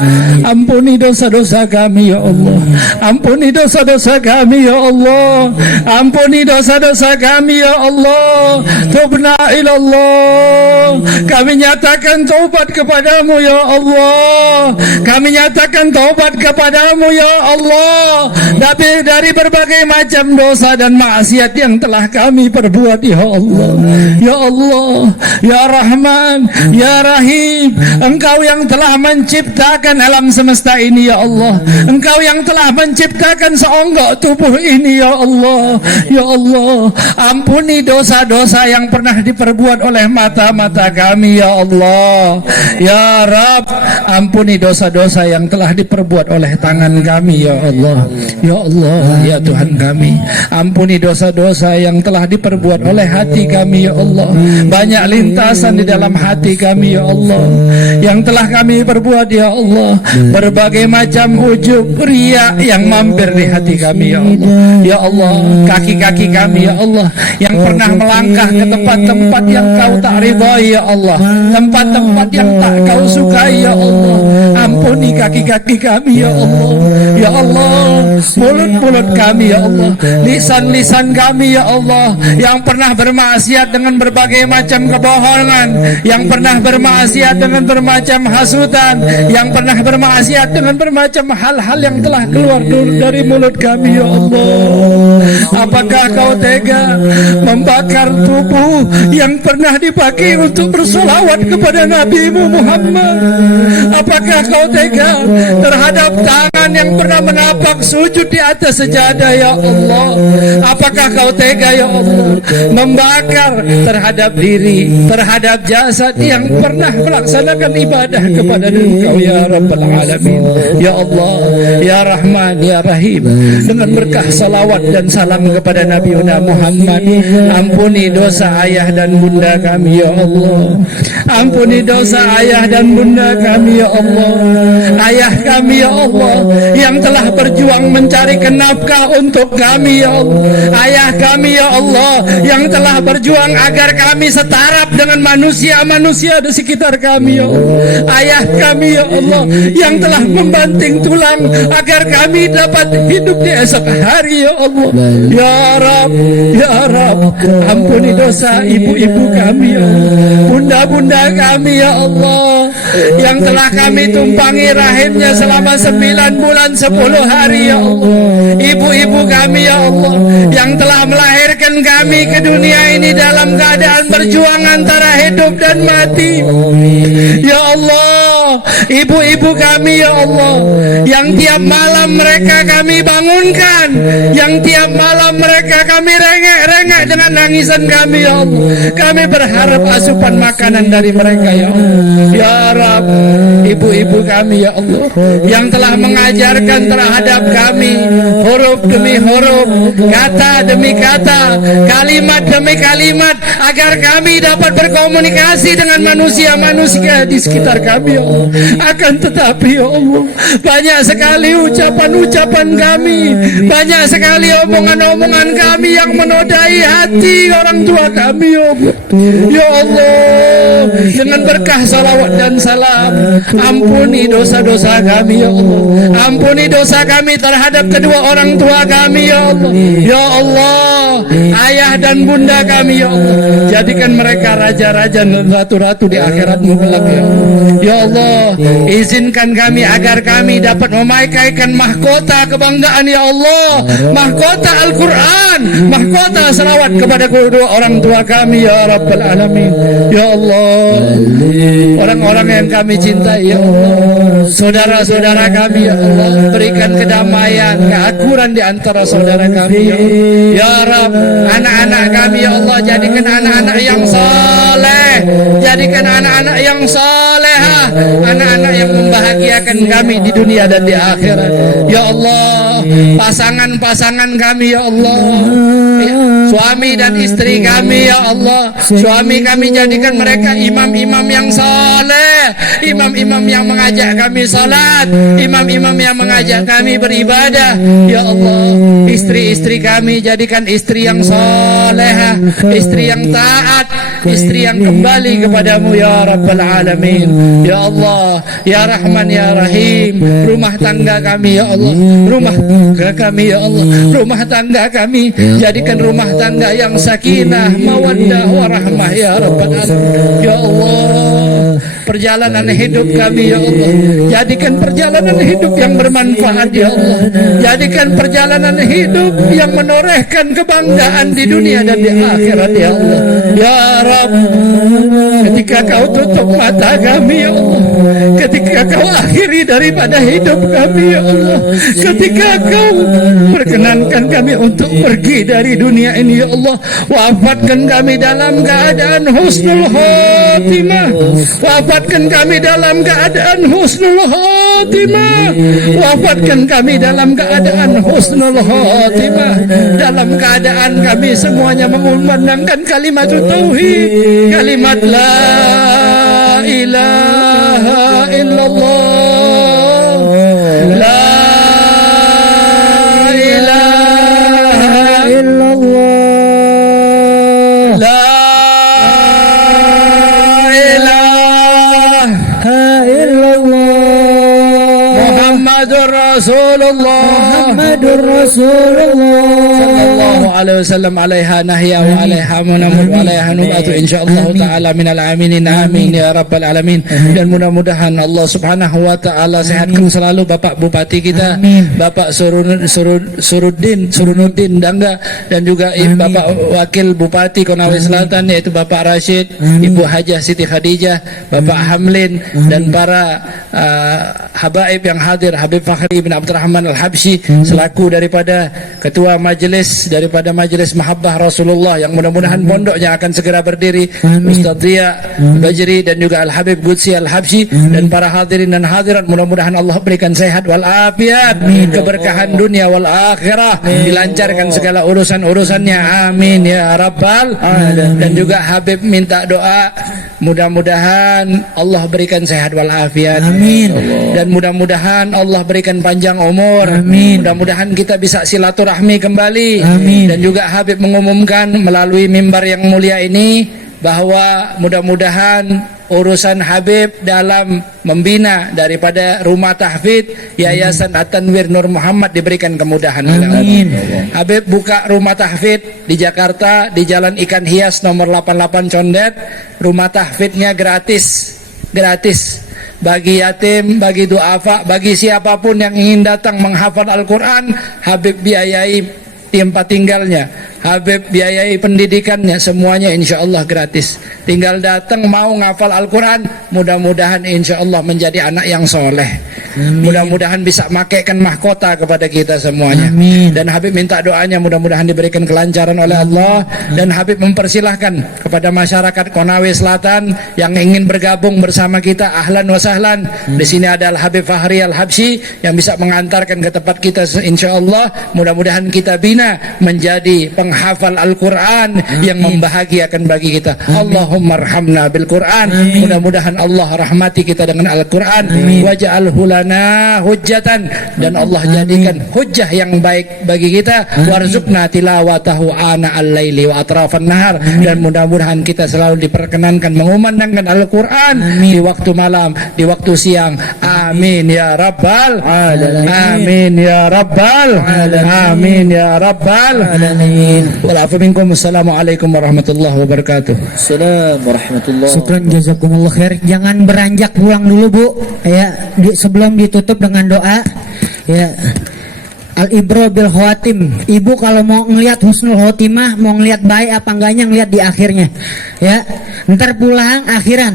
Ampuni dosa-dosa kami ya Allah. Ampuni dosa-dosa kami ya Allah. Ampuni dosa-dosa kami ya Allah. Tubna ilallah. Kami nyatakan taubat kepadamu ya Allah. Kami nyatakan taubat kepadamu ya Allah. Dari berbagai macam dosa dan maksiat yang telah kami perbuat ya Allah. Ya Allah, ya Rahman, ya Rahim, Engkau yang telah menciptakan alam semesta ini ya Allah. Engkau yang telah menciptakan seonggok tubuh ini ya Allah. Ya Allah, ampuni dosa-dosa yang pernah diperbuat oleh mata-mata kami ya Allah. Ya Rabb, ampuni dosa-dosa yang telah diperbuat oleh tangan kami ya Allah. Ya Allah, ya Tuhan kami, ampuni dosa-dosa yang telah diperbuat oleh hati kami ya Allah. Banyak lintasan di dalam hati kami ya Allah yang telah kami perbuat ya Allah. Berbagai macam ujub, riya yang mampir di hati kami ya Allah. Ya Allah, kaki-kaki kami ya Allah yang pernah melangkah ke tempat-tempat yang kau tak ridhai ya Allah, tempat-tempat yang tak kau sukai ya Allah. Ampuni kaki-kaki kami ya Allah. Ya Allah, mulut-mulut kami ya Allah, lisan-lisan kami ya Allah yang pernah bermaksiat dengan berbagai macam kebohongan, yang pernah bermaksiat dengan bermacam hasutan, yang pernah bermaksiat dengan bermacam hal-hal yang telah keluar dari mulut kami ya Allah. Apakah kau tega membakar tubuh yang pernah dipakai untuk bersolawat kepada Nabi-Mu Muhammad? Apakah kau tega terhadap tangan yang pernah menapak sujud di atas sejadah ya Allah? Apakah kau tega ya Allah membakar terhadap diri, terhadap jasad yang pernah melaksanakan ibadah kepada Engkau ya Rabbal Alamin? Ya Allah, ya Rahman, ya Rahim, dengan berkah salawat dan salam kepada Nabi Muhammad, ampuni dosa ayah dan bunda kami ya Allah. Ampuni dosa ayah dan bunda kami ya Allah. Ayah kami ya Allah yang telah berjuang mencari nafkah untuk kami ya Allah. Ayah kami ya Allah yang telah berjuang agar kami setara dengan manusia-manusia di sekitar kami ya Allah. Ayah kami ya Allah yang telah membanting tulang agar kami dapat hidup di esok hari ya Allah. Ya Rabb, ya Rabb, ampuni dosa ibu-ibu kami ya Allah, bunda-bunda kami ya Allah yang telah kami tumpangi rahimnya selama 9 bulan 10 hari ya Allah. Ibu-ibu kami ya Allah yang telah melahirkan kami ke dunia ini dalam keadaan berjuang antara hidup dan mati ya Allah. Ibu-ibu kami ya Allah yang tiap malam mereka kami bangunkan, yang tiap malam mereka kami rengek-rengek dengan nangisan kami ya Allah. Kami berharap asupan makanan dari mereka ya Allah. Ya Rabb, ibu-ibu kami ya Allah yang telah mengajarkan terhadap kami huruf demi huruf, kata demi kata, kalimat demi kalimat agar kami dapat berkomunikasi dengan manusia-manusia di sekitar kami ya Allah. Akan tetapi ya Allah, banyak sekali ucapan-ucapan kami, banyak sekali omongan-omongan kami yang menodai hati orang tua kami ya Allah. Ya Allah, dengan berkah salawat dan salam, ampuni dosa-dosa kami ya Allah. Ampuni dosa kami terhadap kedua orang tua kami ya Allah. Ya Allah, ayah dan bunda kami ya Allah, jadikan mereka raja-raja dan ratu-ratu di akhiratmu kelak ya Allah. Ya Allah, izinkan kami agar kami dapat memakaikan mahkota kebanggaan ya Allah, mahkota Al-Quran, mahkota salawat kepada kedua orang tua kami ya Rabbal Alamin. Ya Allah, orang-orang yang kami cintai ya Allah, saudara-saudara kami ya Allah, berikan kedamaian, keakuran di antara saudara kami ya Allah. Ya Rabb, anak-anak kami ya Allah, jadikan anak-anak yang saleh, jadikan anak-anak yang salehah, anak-anak yang membahagiakan kami di dunia dan di akhirat. Ya Allah, pasangan-pasangan kami ya Allah, suami dan istri kami ya Allah, suami kami jadikan mereka imam-imam yang saleh, imam-imam yang mengajak kami salat, imam-imam yang mengajak kami beribadah. Ya Allah, istri-istri kami jadikan istri yang salehah, istri yang taat, istri yang kembali kepadamu ya Rabbal Alamin. Ya Allah, ya Rahman ya Rahim, rumah tangga kami ya Allah, rumah tangga kami ya Allah, rumah tangga kami jadikan rumah tangga yang sakinah, mawaddah, warahmah ya Rabbal Alamin. Ya Allah, perjalanan hidup kami ya Allah, jadikan perjalanan hidup yang bermanfaat ya Allah, jadikan perjalanan hidup yang menorehkan kebanggaan di dunia dan di akhirat ya Allah. Ya Rabb, ketika kau tutup mata kami ya Allah, ketika kau akhiri daripada hidup kami ya Allah, ketika kau perkenankan kami untuk pergi dari dunia ini ya Allah, wafatkan kami dalam keadaan husnul khotimah, wafatkan kami dalam keadaan husnul khotimah, wafatkan kami dalam keadaan husnul khotimah, dalam keadaan kami semuanya mengumandangkan kalimat tauhid, kalimat la ilaha illallah, la ilaha illallah, la ilaha illallah, Muhammadur Rasulullah, Muhammadur Rasulullah sallallahu alaihi wasallam, alaiha nahya wa alaiha munamud wa alaiha nubatu insyaallah taala minal aminin amin ya rabbal alamin. Dan mudah-mudahan Allah Subhanahu wa taala sehatkan selalu Bapak Bupati kita, Bapak Surunuddin Dangga, dan juga Bapak Wakil Bupati Konawe Selatan yaitu Bapak Rashid, Ibu Hajah Siti Khadijah, Bapak Hamlin, dan para habaib yang hadir, Habib Fakhri bin Abdurrahman Al-Habsyi selaku daripada ketua majelis daripada Majelis Mahabbah Rasulullah, yang mudah-mudahan pondoknya akan segera berdiri, Ustaz Zia Bajri dan juga Al-Habib Qudsi Al-Habsyi, dan para hadirin dan hadirat, mudah-mudahan Allah berikan sehat wal afiat, keberkahan dunia wal akhirah, dilancarkan segala urusan-urusannya, amin ya rabbal alamin. Dan juga Habib minta doa, mudah-mudahan Allah berikan sehat wal afiat, amin, dan mudah-mudahan Allah berikan panjang umur, amin, mudah-mudahan kita bisa silaturahmi kembali, amin. Dan juga Habib mengumumkan melalui mimbar yang mulia ini bahwa mudah-mudahan urusan Habib dalam membina daripada rumah tahfidz Yayasan At-Tanwir Nur Muhammad diberikan kemudahan oleh Allah. Habib buka rumah tahfidz di Jakarta di Jalan Ikan Hias nomor 88 Condet. Rumah tahfidznya gratis bagi yatim, bagi duafa, bagi siapapun yang ingin datang menghafal Al-Quran. Habib biayai tempat tinggalnya, Habib biayai pendidikannya, semuanya insya Allah gratis. Tinggal datang mau ngafal Al-Quran, mudah-mudahan insya Allah menjadi anak yang soleh. Mudah-mudahan bisa makaikan mahkota kepada kita semuanya. Amin. Dan Habib minta doanya mudah-mudahan diberikan kelancaran oleh Allah. Dan Habib mempersilahkan kepada masyarakat Konawe Selatan yang ingin bergabung bersama kita, ahlan wa sahlan. Di sini ada Habib Fakhri Al-Habsyi yang bisa mengantarkan ke tempat kita insya Allah. Mudah-mudahan kita bina menjadi menghafal Al-Quran yang membahagiakan bagi kita. Allahumma arhamna bil Quran. Mudah-mudahan Allah rahmati kita dengan Al-Quran. Waj'alhu lana hujjatan, dan Allah jadikan hujjah yang baik bagi kita. Warzuqna tilawatahu ana al-laili wa atrafan nahar, dan mudah-mudahan kita selalu diperkenankan mengumandangkan Al-Quran di waktu malam, di waktu siang. Amin ya rabbal alamin. Amin ya rabbal alamin ya rabbal alamin. Wal afu minkum. Assalamualaikum warahmatullahi wabarakatuh. Assalamualaikum warahmatullahi Syukran jazakumullah khair. Jangan beranjak pulang dulu Bu, ya, sebelum ditutup dengan doa. Ya, al-ibro bil khawatim. Ibu kalau mau ngelihat husnul khotimah, mau ngelihat baik apa enggaknya, ngelihat di akhirnya. Ya, ntar pulang akhiran.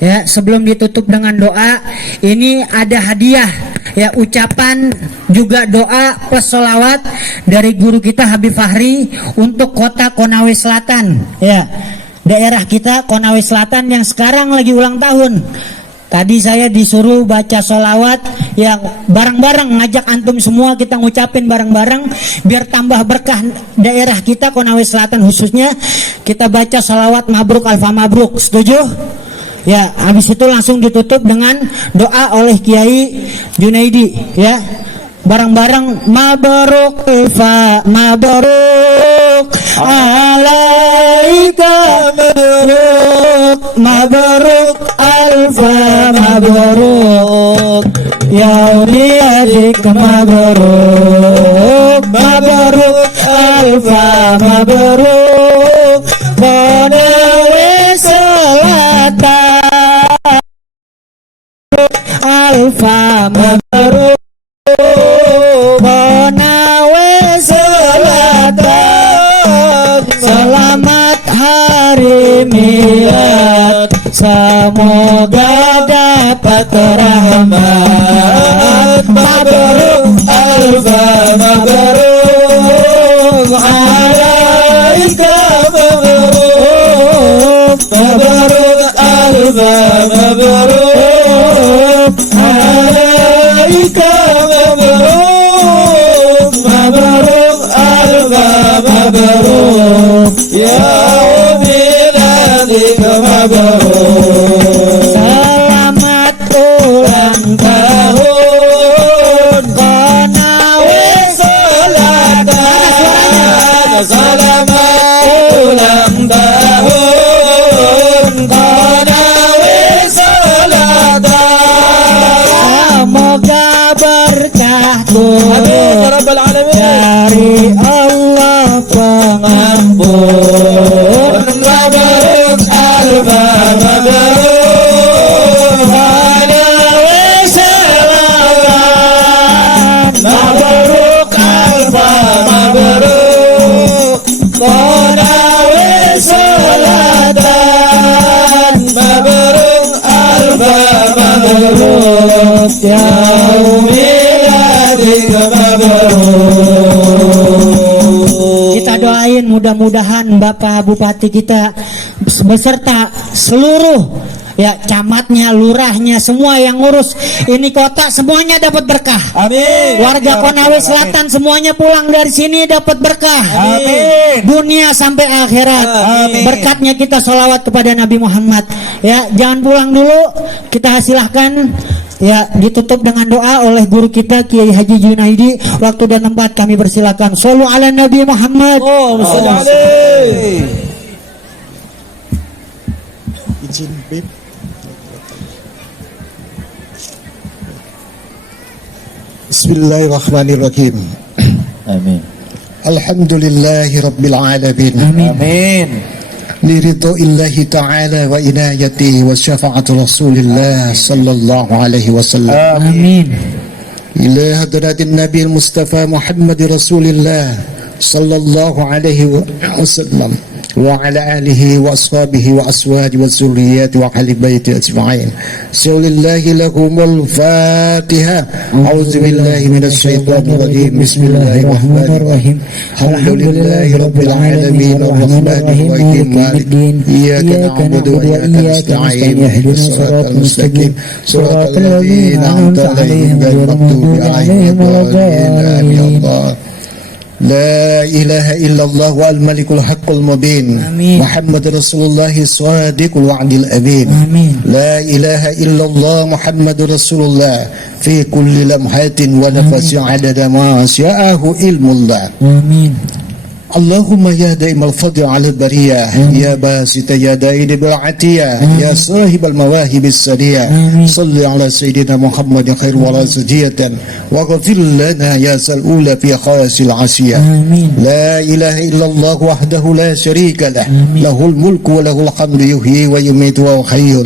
Ya, sebelum ditutup dengan doa, ini ada hadiah, ya, ucapan juga doa plus sholawat dari guru kita Habib Fahri untuk kota Konawe Selatan, ya, daerah kita Konawe Selatan yang sekarang lagi ulang tahun. Tadi saya disuruh baca sholawat yang bareng-bareng, ngajak antum semua kita ngucapin bareng-bareng biar tambah berkah daerah kita Konawe Selatan khususnya. Kita baca sholawat mabruk alfa mabruk, setuju? Ya, habis itu langsung ditutup dengan doa oleh Kiai Junaidi, ya. Bareng-bareng mabruk alfa mabruk alaika mabruk mabruk alfa mabruk ya adik mabruk mabruk alfa mabruk Konawe Selatan alfa mabruk Konawe Selatan, selamat hari milad, semoga dapat rahmat. Mabruk alfa mabruk alaika mabruk mabruk alfa mabruk alaika mabruk mabruk alfa mabruk ya miladika mabruk. Selamat ulang tahun Konawe Selatan. Selamat ulang tahun Konawe Selatan. Semoga berkah turun dari Allah pengampun. Mabruk alfa mabruk Konawe Selatan. Mabruk alfa mabruk Konawe Selatan. Mabruk alfa mabruk ya miladika mabruk. Kita doain mudah-mudahan Bapak Bupati kita beserta seluruh, ya, camatnya, lurahnya, semua yang ngurus ini kota semuanya dapat berkah. Amin. Warga Konawe Selatan semuanya pulang dari sini dapat berkah. Amin. Dunia sampai akhirat. Amin. Berkatnya kita sholawat kepada Nabi Muhammad. Ya, jangan pulang dulu. Kita silahkan, ya, ditutup dengan doa oleh guru kita Kiai Haji Junaidi. Waktu dan tempat kami persilakan. Shollu ala Nabi Muhammad. Oh, izin Bib. Bismillahirrahmanirrahim. Amin. Alhamdulillahi Rabbil Alamin. Amin. لرضا الله تعالى وإنايته وشفاعة رسول الله صلى الله عليه وسلم. Amin. إلى حضرة النبي المصطفى محمد رسول الله صلى الله عليه وسلم وعلى آله وأصحابه وأزواجه وذرياته وأهل بيته أجمعين. سول الله لكم الفاتحة. أعوذ بالله من الشيطان الرجيم. بسم الله الرحمن الرحيم. الحمد لله رب العالمين الرحمن الرحيم مالك إياك نعبد وإياك نستعين اهدنا الصراط المستقيم صراط الذين أنعمت عليهم غير المغضوب عليهم ولا الضالين. آمين. لا إله إلا الله والملك الحق المبين آمين. محمد رسول الله الصادق الوعد الأمين آمين. لا إله إلا الله محمد رسول الله في كل لمحة ونفس عدد ما شاءه علم الله آمين. اللهم يا دائم الفضل على البرية يا باسط يدين بالعطية يا صاحب المواهب السرية صل على سيدنا محمد خير ولا سجية واغفر لنا يا الأولى في خاص العشية آمين. لا إله إلا الله وحده لا شريك له له الملك وله الحمد يحيي ويميت وهو حي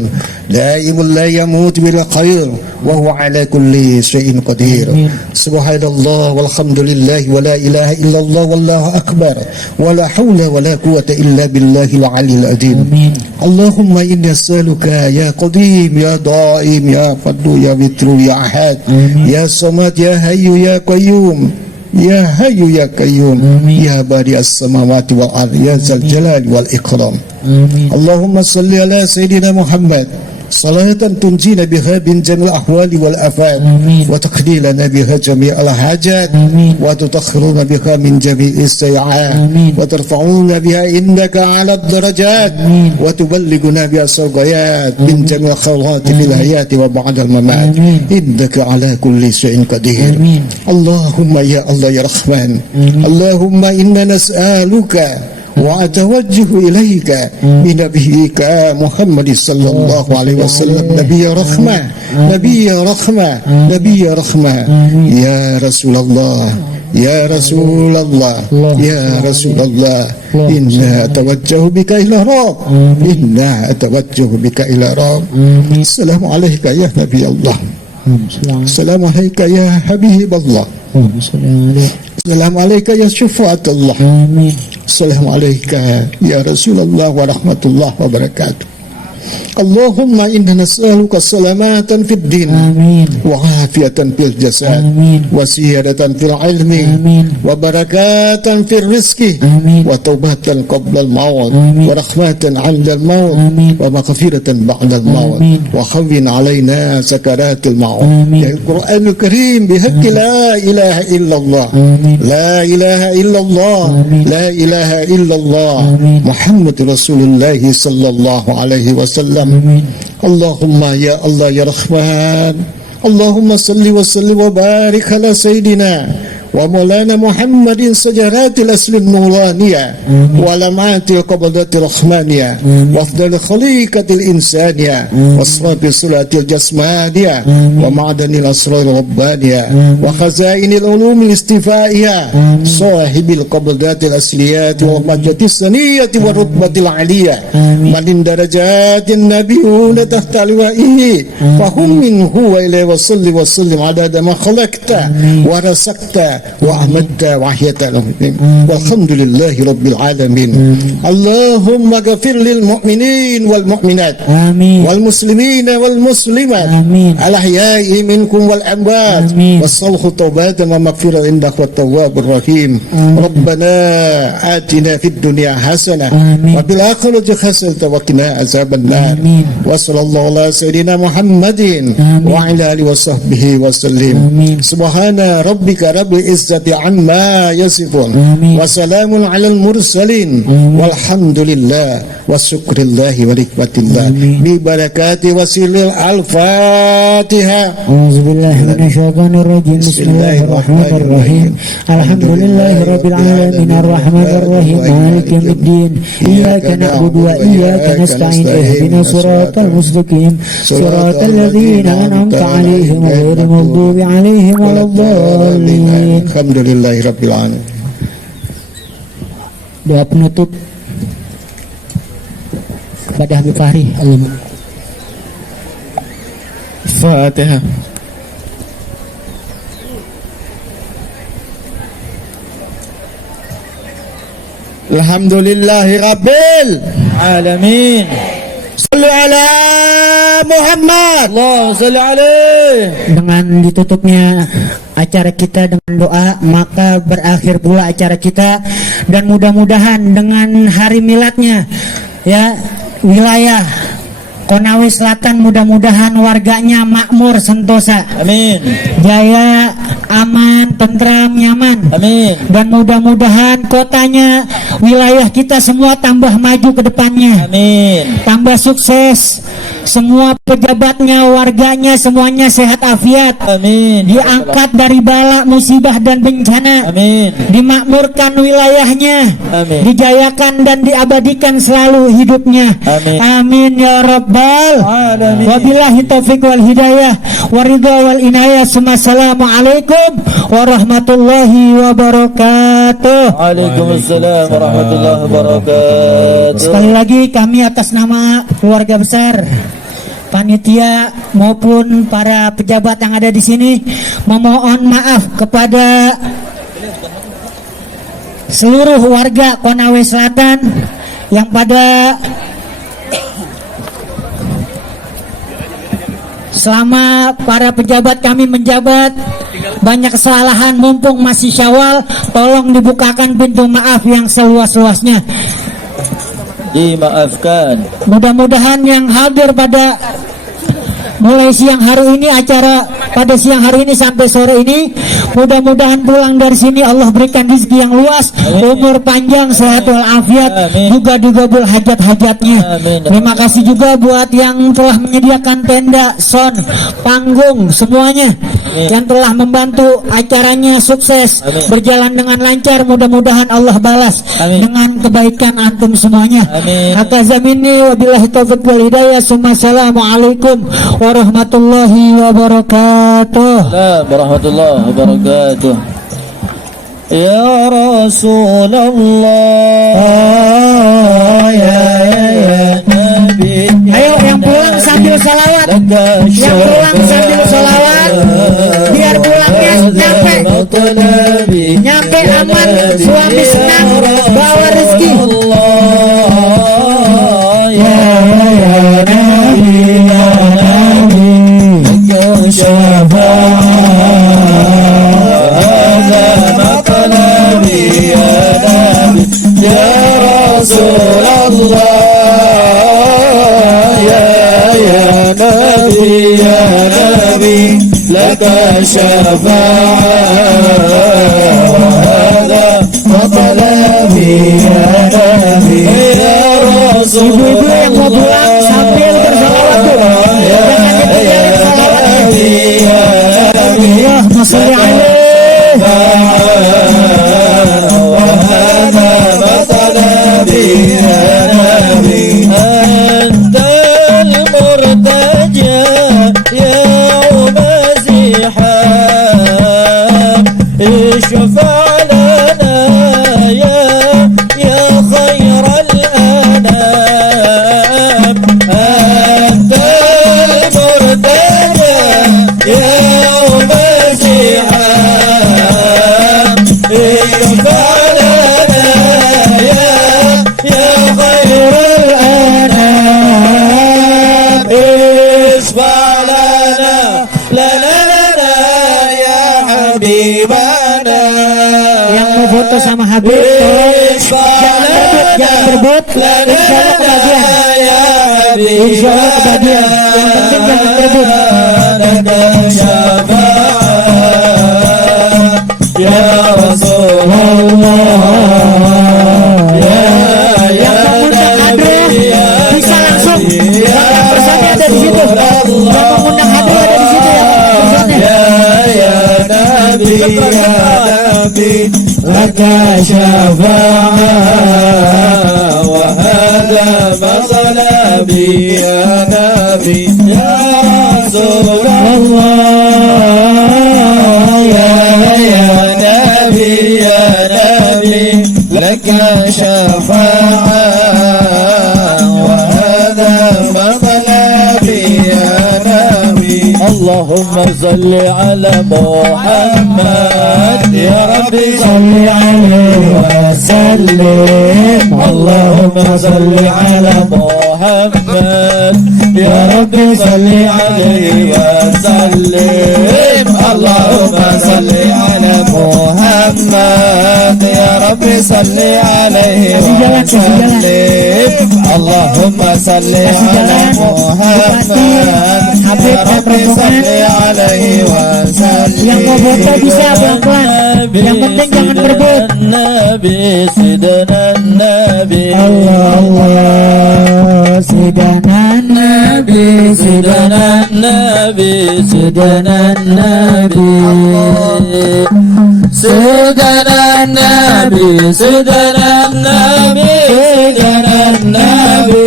دائم لا يموت بالخير وهو على كل شيء قدير سبحان الله والحمد لله ولا إله إلا الله والله أكبر ولا حول ولا قوة إلا بالله العلي العظيم اللهم إني أسألك يا قديم يا دائم يا فضل يا وتر يا أحد يا صمد يا حي يا قيوم يا حي يا قيوم يا بارئ السماوات والأرض يا ذا الجلال والإكرام اللهم صل على سيدنا محمد صلاة تنجينا بها من جميع الأحوال والآفات وتقضي لنا بها جميع الحاجات وتطهرنا بها من جميع السيئات وترفعنا بها إنك على الدرجات وتبلغنا بها السرقيات من جميع الخيرات في الحياة وبعد الممات إنك على كل شيء قدير اللهم يا الله يا رحمن اللهم إنا نسألك وأتوجه إليك بنبيك محمد صلى الله عليه وسلم نبي رحمة نبي رحمة نبي رحمة يا رسول الله يا رسول الله يا رسول الله إنا أتوجه بك إلى رب إنا أتوجه بك إلى رب السلام عليك يا نبي الله السلام عليك يا حبيب الله السلام عليك يا شفاعة الله السلام عليك يا رسول الله ورحمة الله وبركاته اللهم إنا نسألك سلامة في الدين وعافية في الجسد وسيادة في العلم وبركات في الرزق وتوبة قبل الموت ورحمة عند الموت ومغفرة بعد الموت وخون علينا سكرات الموت يا القرآن الكريم بحق لا إله إلا الله لا إله إلا الله لا إله إلا الله محمد رسول الله صلى الله عليه وسلم اللهم يا الله يا رحمن اللهم صل وسلم وبارك على سيدنا ومولانا محمد سجرات الأصل النورانية ولمعات القبضة الرحمانية وافضل خليقة الإنسانية وصفات الصلاة الجسمانية ومعدن الأسرار الربانية وخزائن العلوم الاستفائية صاحب القبضات الأصليات والمجد السنية والرتبة العالية من درجات النبيون تحت لوائه فهم منه وإليه وصل وسلم عدد ما خلقت ورزقت وأحمدت وأحييت والحمد لله رب العالمين اللهم اغفر للمؤمنين والمؤمنات والمسلمين والمسلمات الأحياء منكم والأموات والصلح توبات ومغفرة إنك والتواب الرحيم ربنا آتنا في الدنيا حسنة وفي الآخرة حسنة وقنا عذاب النار وصلى الله على سيدنا محمد وعلى آله وصحبه وسلم سبحان ربك رب العزة عما يصفون وسلام على المرسلين والحمد لله وشكر الله ونعمة الله ببركات وسيل الفاتحة أعوذ بالله من الشيطان الرجيم بسم الله الرحمن الرحيم الحمد لله رب العالمين الرحمن الرحيم مالك يوم الدين إياك نعبد وإياك نستعين اهدنا الصراط المستقيم صراط الذين أنعمت عليهم غير المغضوب عليهم ولا الضالين. Alhamdulillahirabbil alamin. Doa penutup pada Habib Fahri. Allahumma Fatihah. Alhamdulillahirabbil Alamin. Sallu ala Muhammad. Allahumma salli alaihi. Dengan ditutupnya acara kita dengan doa, maka berakhir pula acara kita, dan mudah-mudahan dengan hari miladnya ya wilayah Konawe Selatan mudah-mudahan warganya makmur sentosa. Amin. Jaya aman, tentram, nyaman. Amin. Dan mudah-mudahan kotanya, wilayah kita semua tambah maju ke depannya. Amin. Tambah sukses. Semua pejabatnya, warganya, semuanya sehat afiat. Amin. Diangkat dari bala, musibah dan bencana. Amin. Dimakmurkan wilayahnya. Amin. Dijayakan dan diabadikan selalu hidupnya. Amin. Amin ya rabbal Alamin. wabillahi taufiq wal hidayah waridha wal inayah. Assalamualaikum warahmatullahi wabarakatuh. Waalaikumsalam warahmatullahi wabarakatuh. Sekali lagi kami atas nama keluarga besar, panitia maupun para pejabat yang ada di sini memohon maaf kepada seluruh warga Konawe Selatan yang pada selama para pejabat kami menjabat banyak kesalahan. Mumpung masih Syawal, tolong dibukakan pintu maaf yang seluas-luasnya. Dimaafkan. Mudah-mudahan yang hadir pada mulai siang hari ini, acara pada siang hari ini sampai sore ini, mudah-mudahan pulang dari sini Allah berikan rezeki yang luas, umur panjang, sehat walafiat, juga digabul hajat-hajatnya. Terima kasih juga buat yang telah menyediakan tenda, sound, panggung, semuanya yang telah membantu acaranya sukses berjalan dengan lancar. Mudah-mudahan Allah balas dengan kebaikan antum semuanya. Akazamini wabillahi taufiq wal hidayah. Assalamualaikum warahmatullahi wabarakatuh. Warahmatullahi wabarakatuh. Ya Rasulullah, ya Nabi. Ayo yang pulang sambil salawat, yang pulang sambil salawat, biar pulangnya nyampe aman, suami senang, bawa rezeki. Ibu-ibu yang mau pulang sambil bersalawat tuh, jangan ditinggalin salawatnya. Allahumma sholli alaihi. Yang mau foto sama Habib, jangan berebut, insya Allah kebagian. Insya Allah kebagian. Yang penting jangan berebut. Ya Rasulullah, Yang mau undang hadir bisa langsung. Yang personnya ada di situ. Yang mau undang hadir ada di situ ya personnya. laka syafa'ah wa hadha mathalabi ya Nabi ya Rasulullah ya Nabi ya Nabi laka syafa'ah wa hadha mathalabi ya Nabi Allahumma salli ala Muhammad ya Rabbi salli alaihi wa sallim Allahumma salli ala Muhammad ya Rabbi salli alaihi wa sallim Allahumma salli ala Muhammad ya Rabbi Rabbi salli alaihi Kasih jalan, kasih jalan. wasallim. Allahumma salli Kasih ala jalan. Muhammad. Habib dan Rabbi rombongan. salli alaihi wasallim. Yang mau foto bisa pelan-pelan. Yang penting jangan berebut. Nabi Sidana Nabi Allah Sidana Nabi Sidana Nabi Sidana Nabi Sidana Nabi Sidana Nabi Sidana Nabi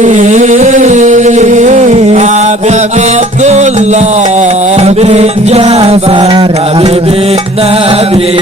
Habib Abdullah bin Jafar Habibin Nabi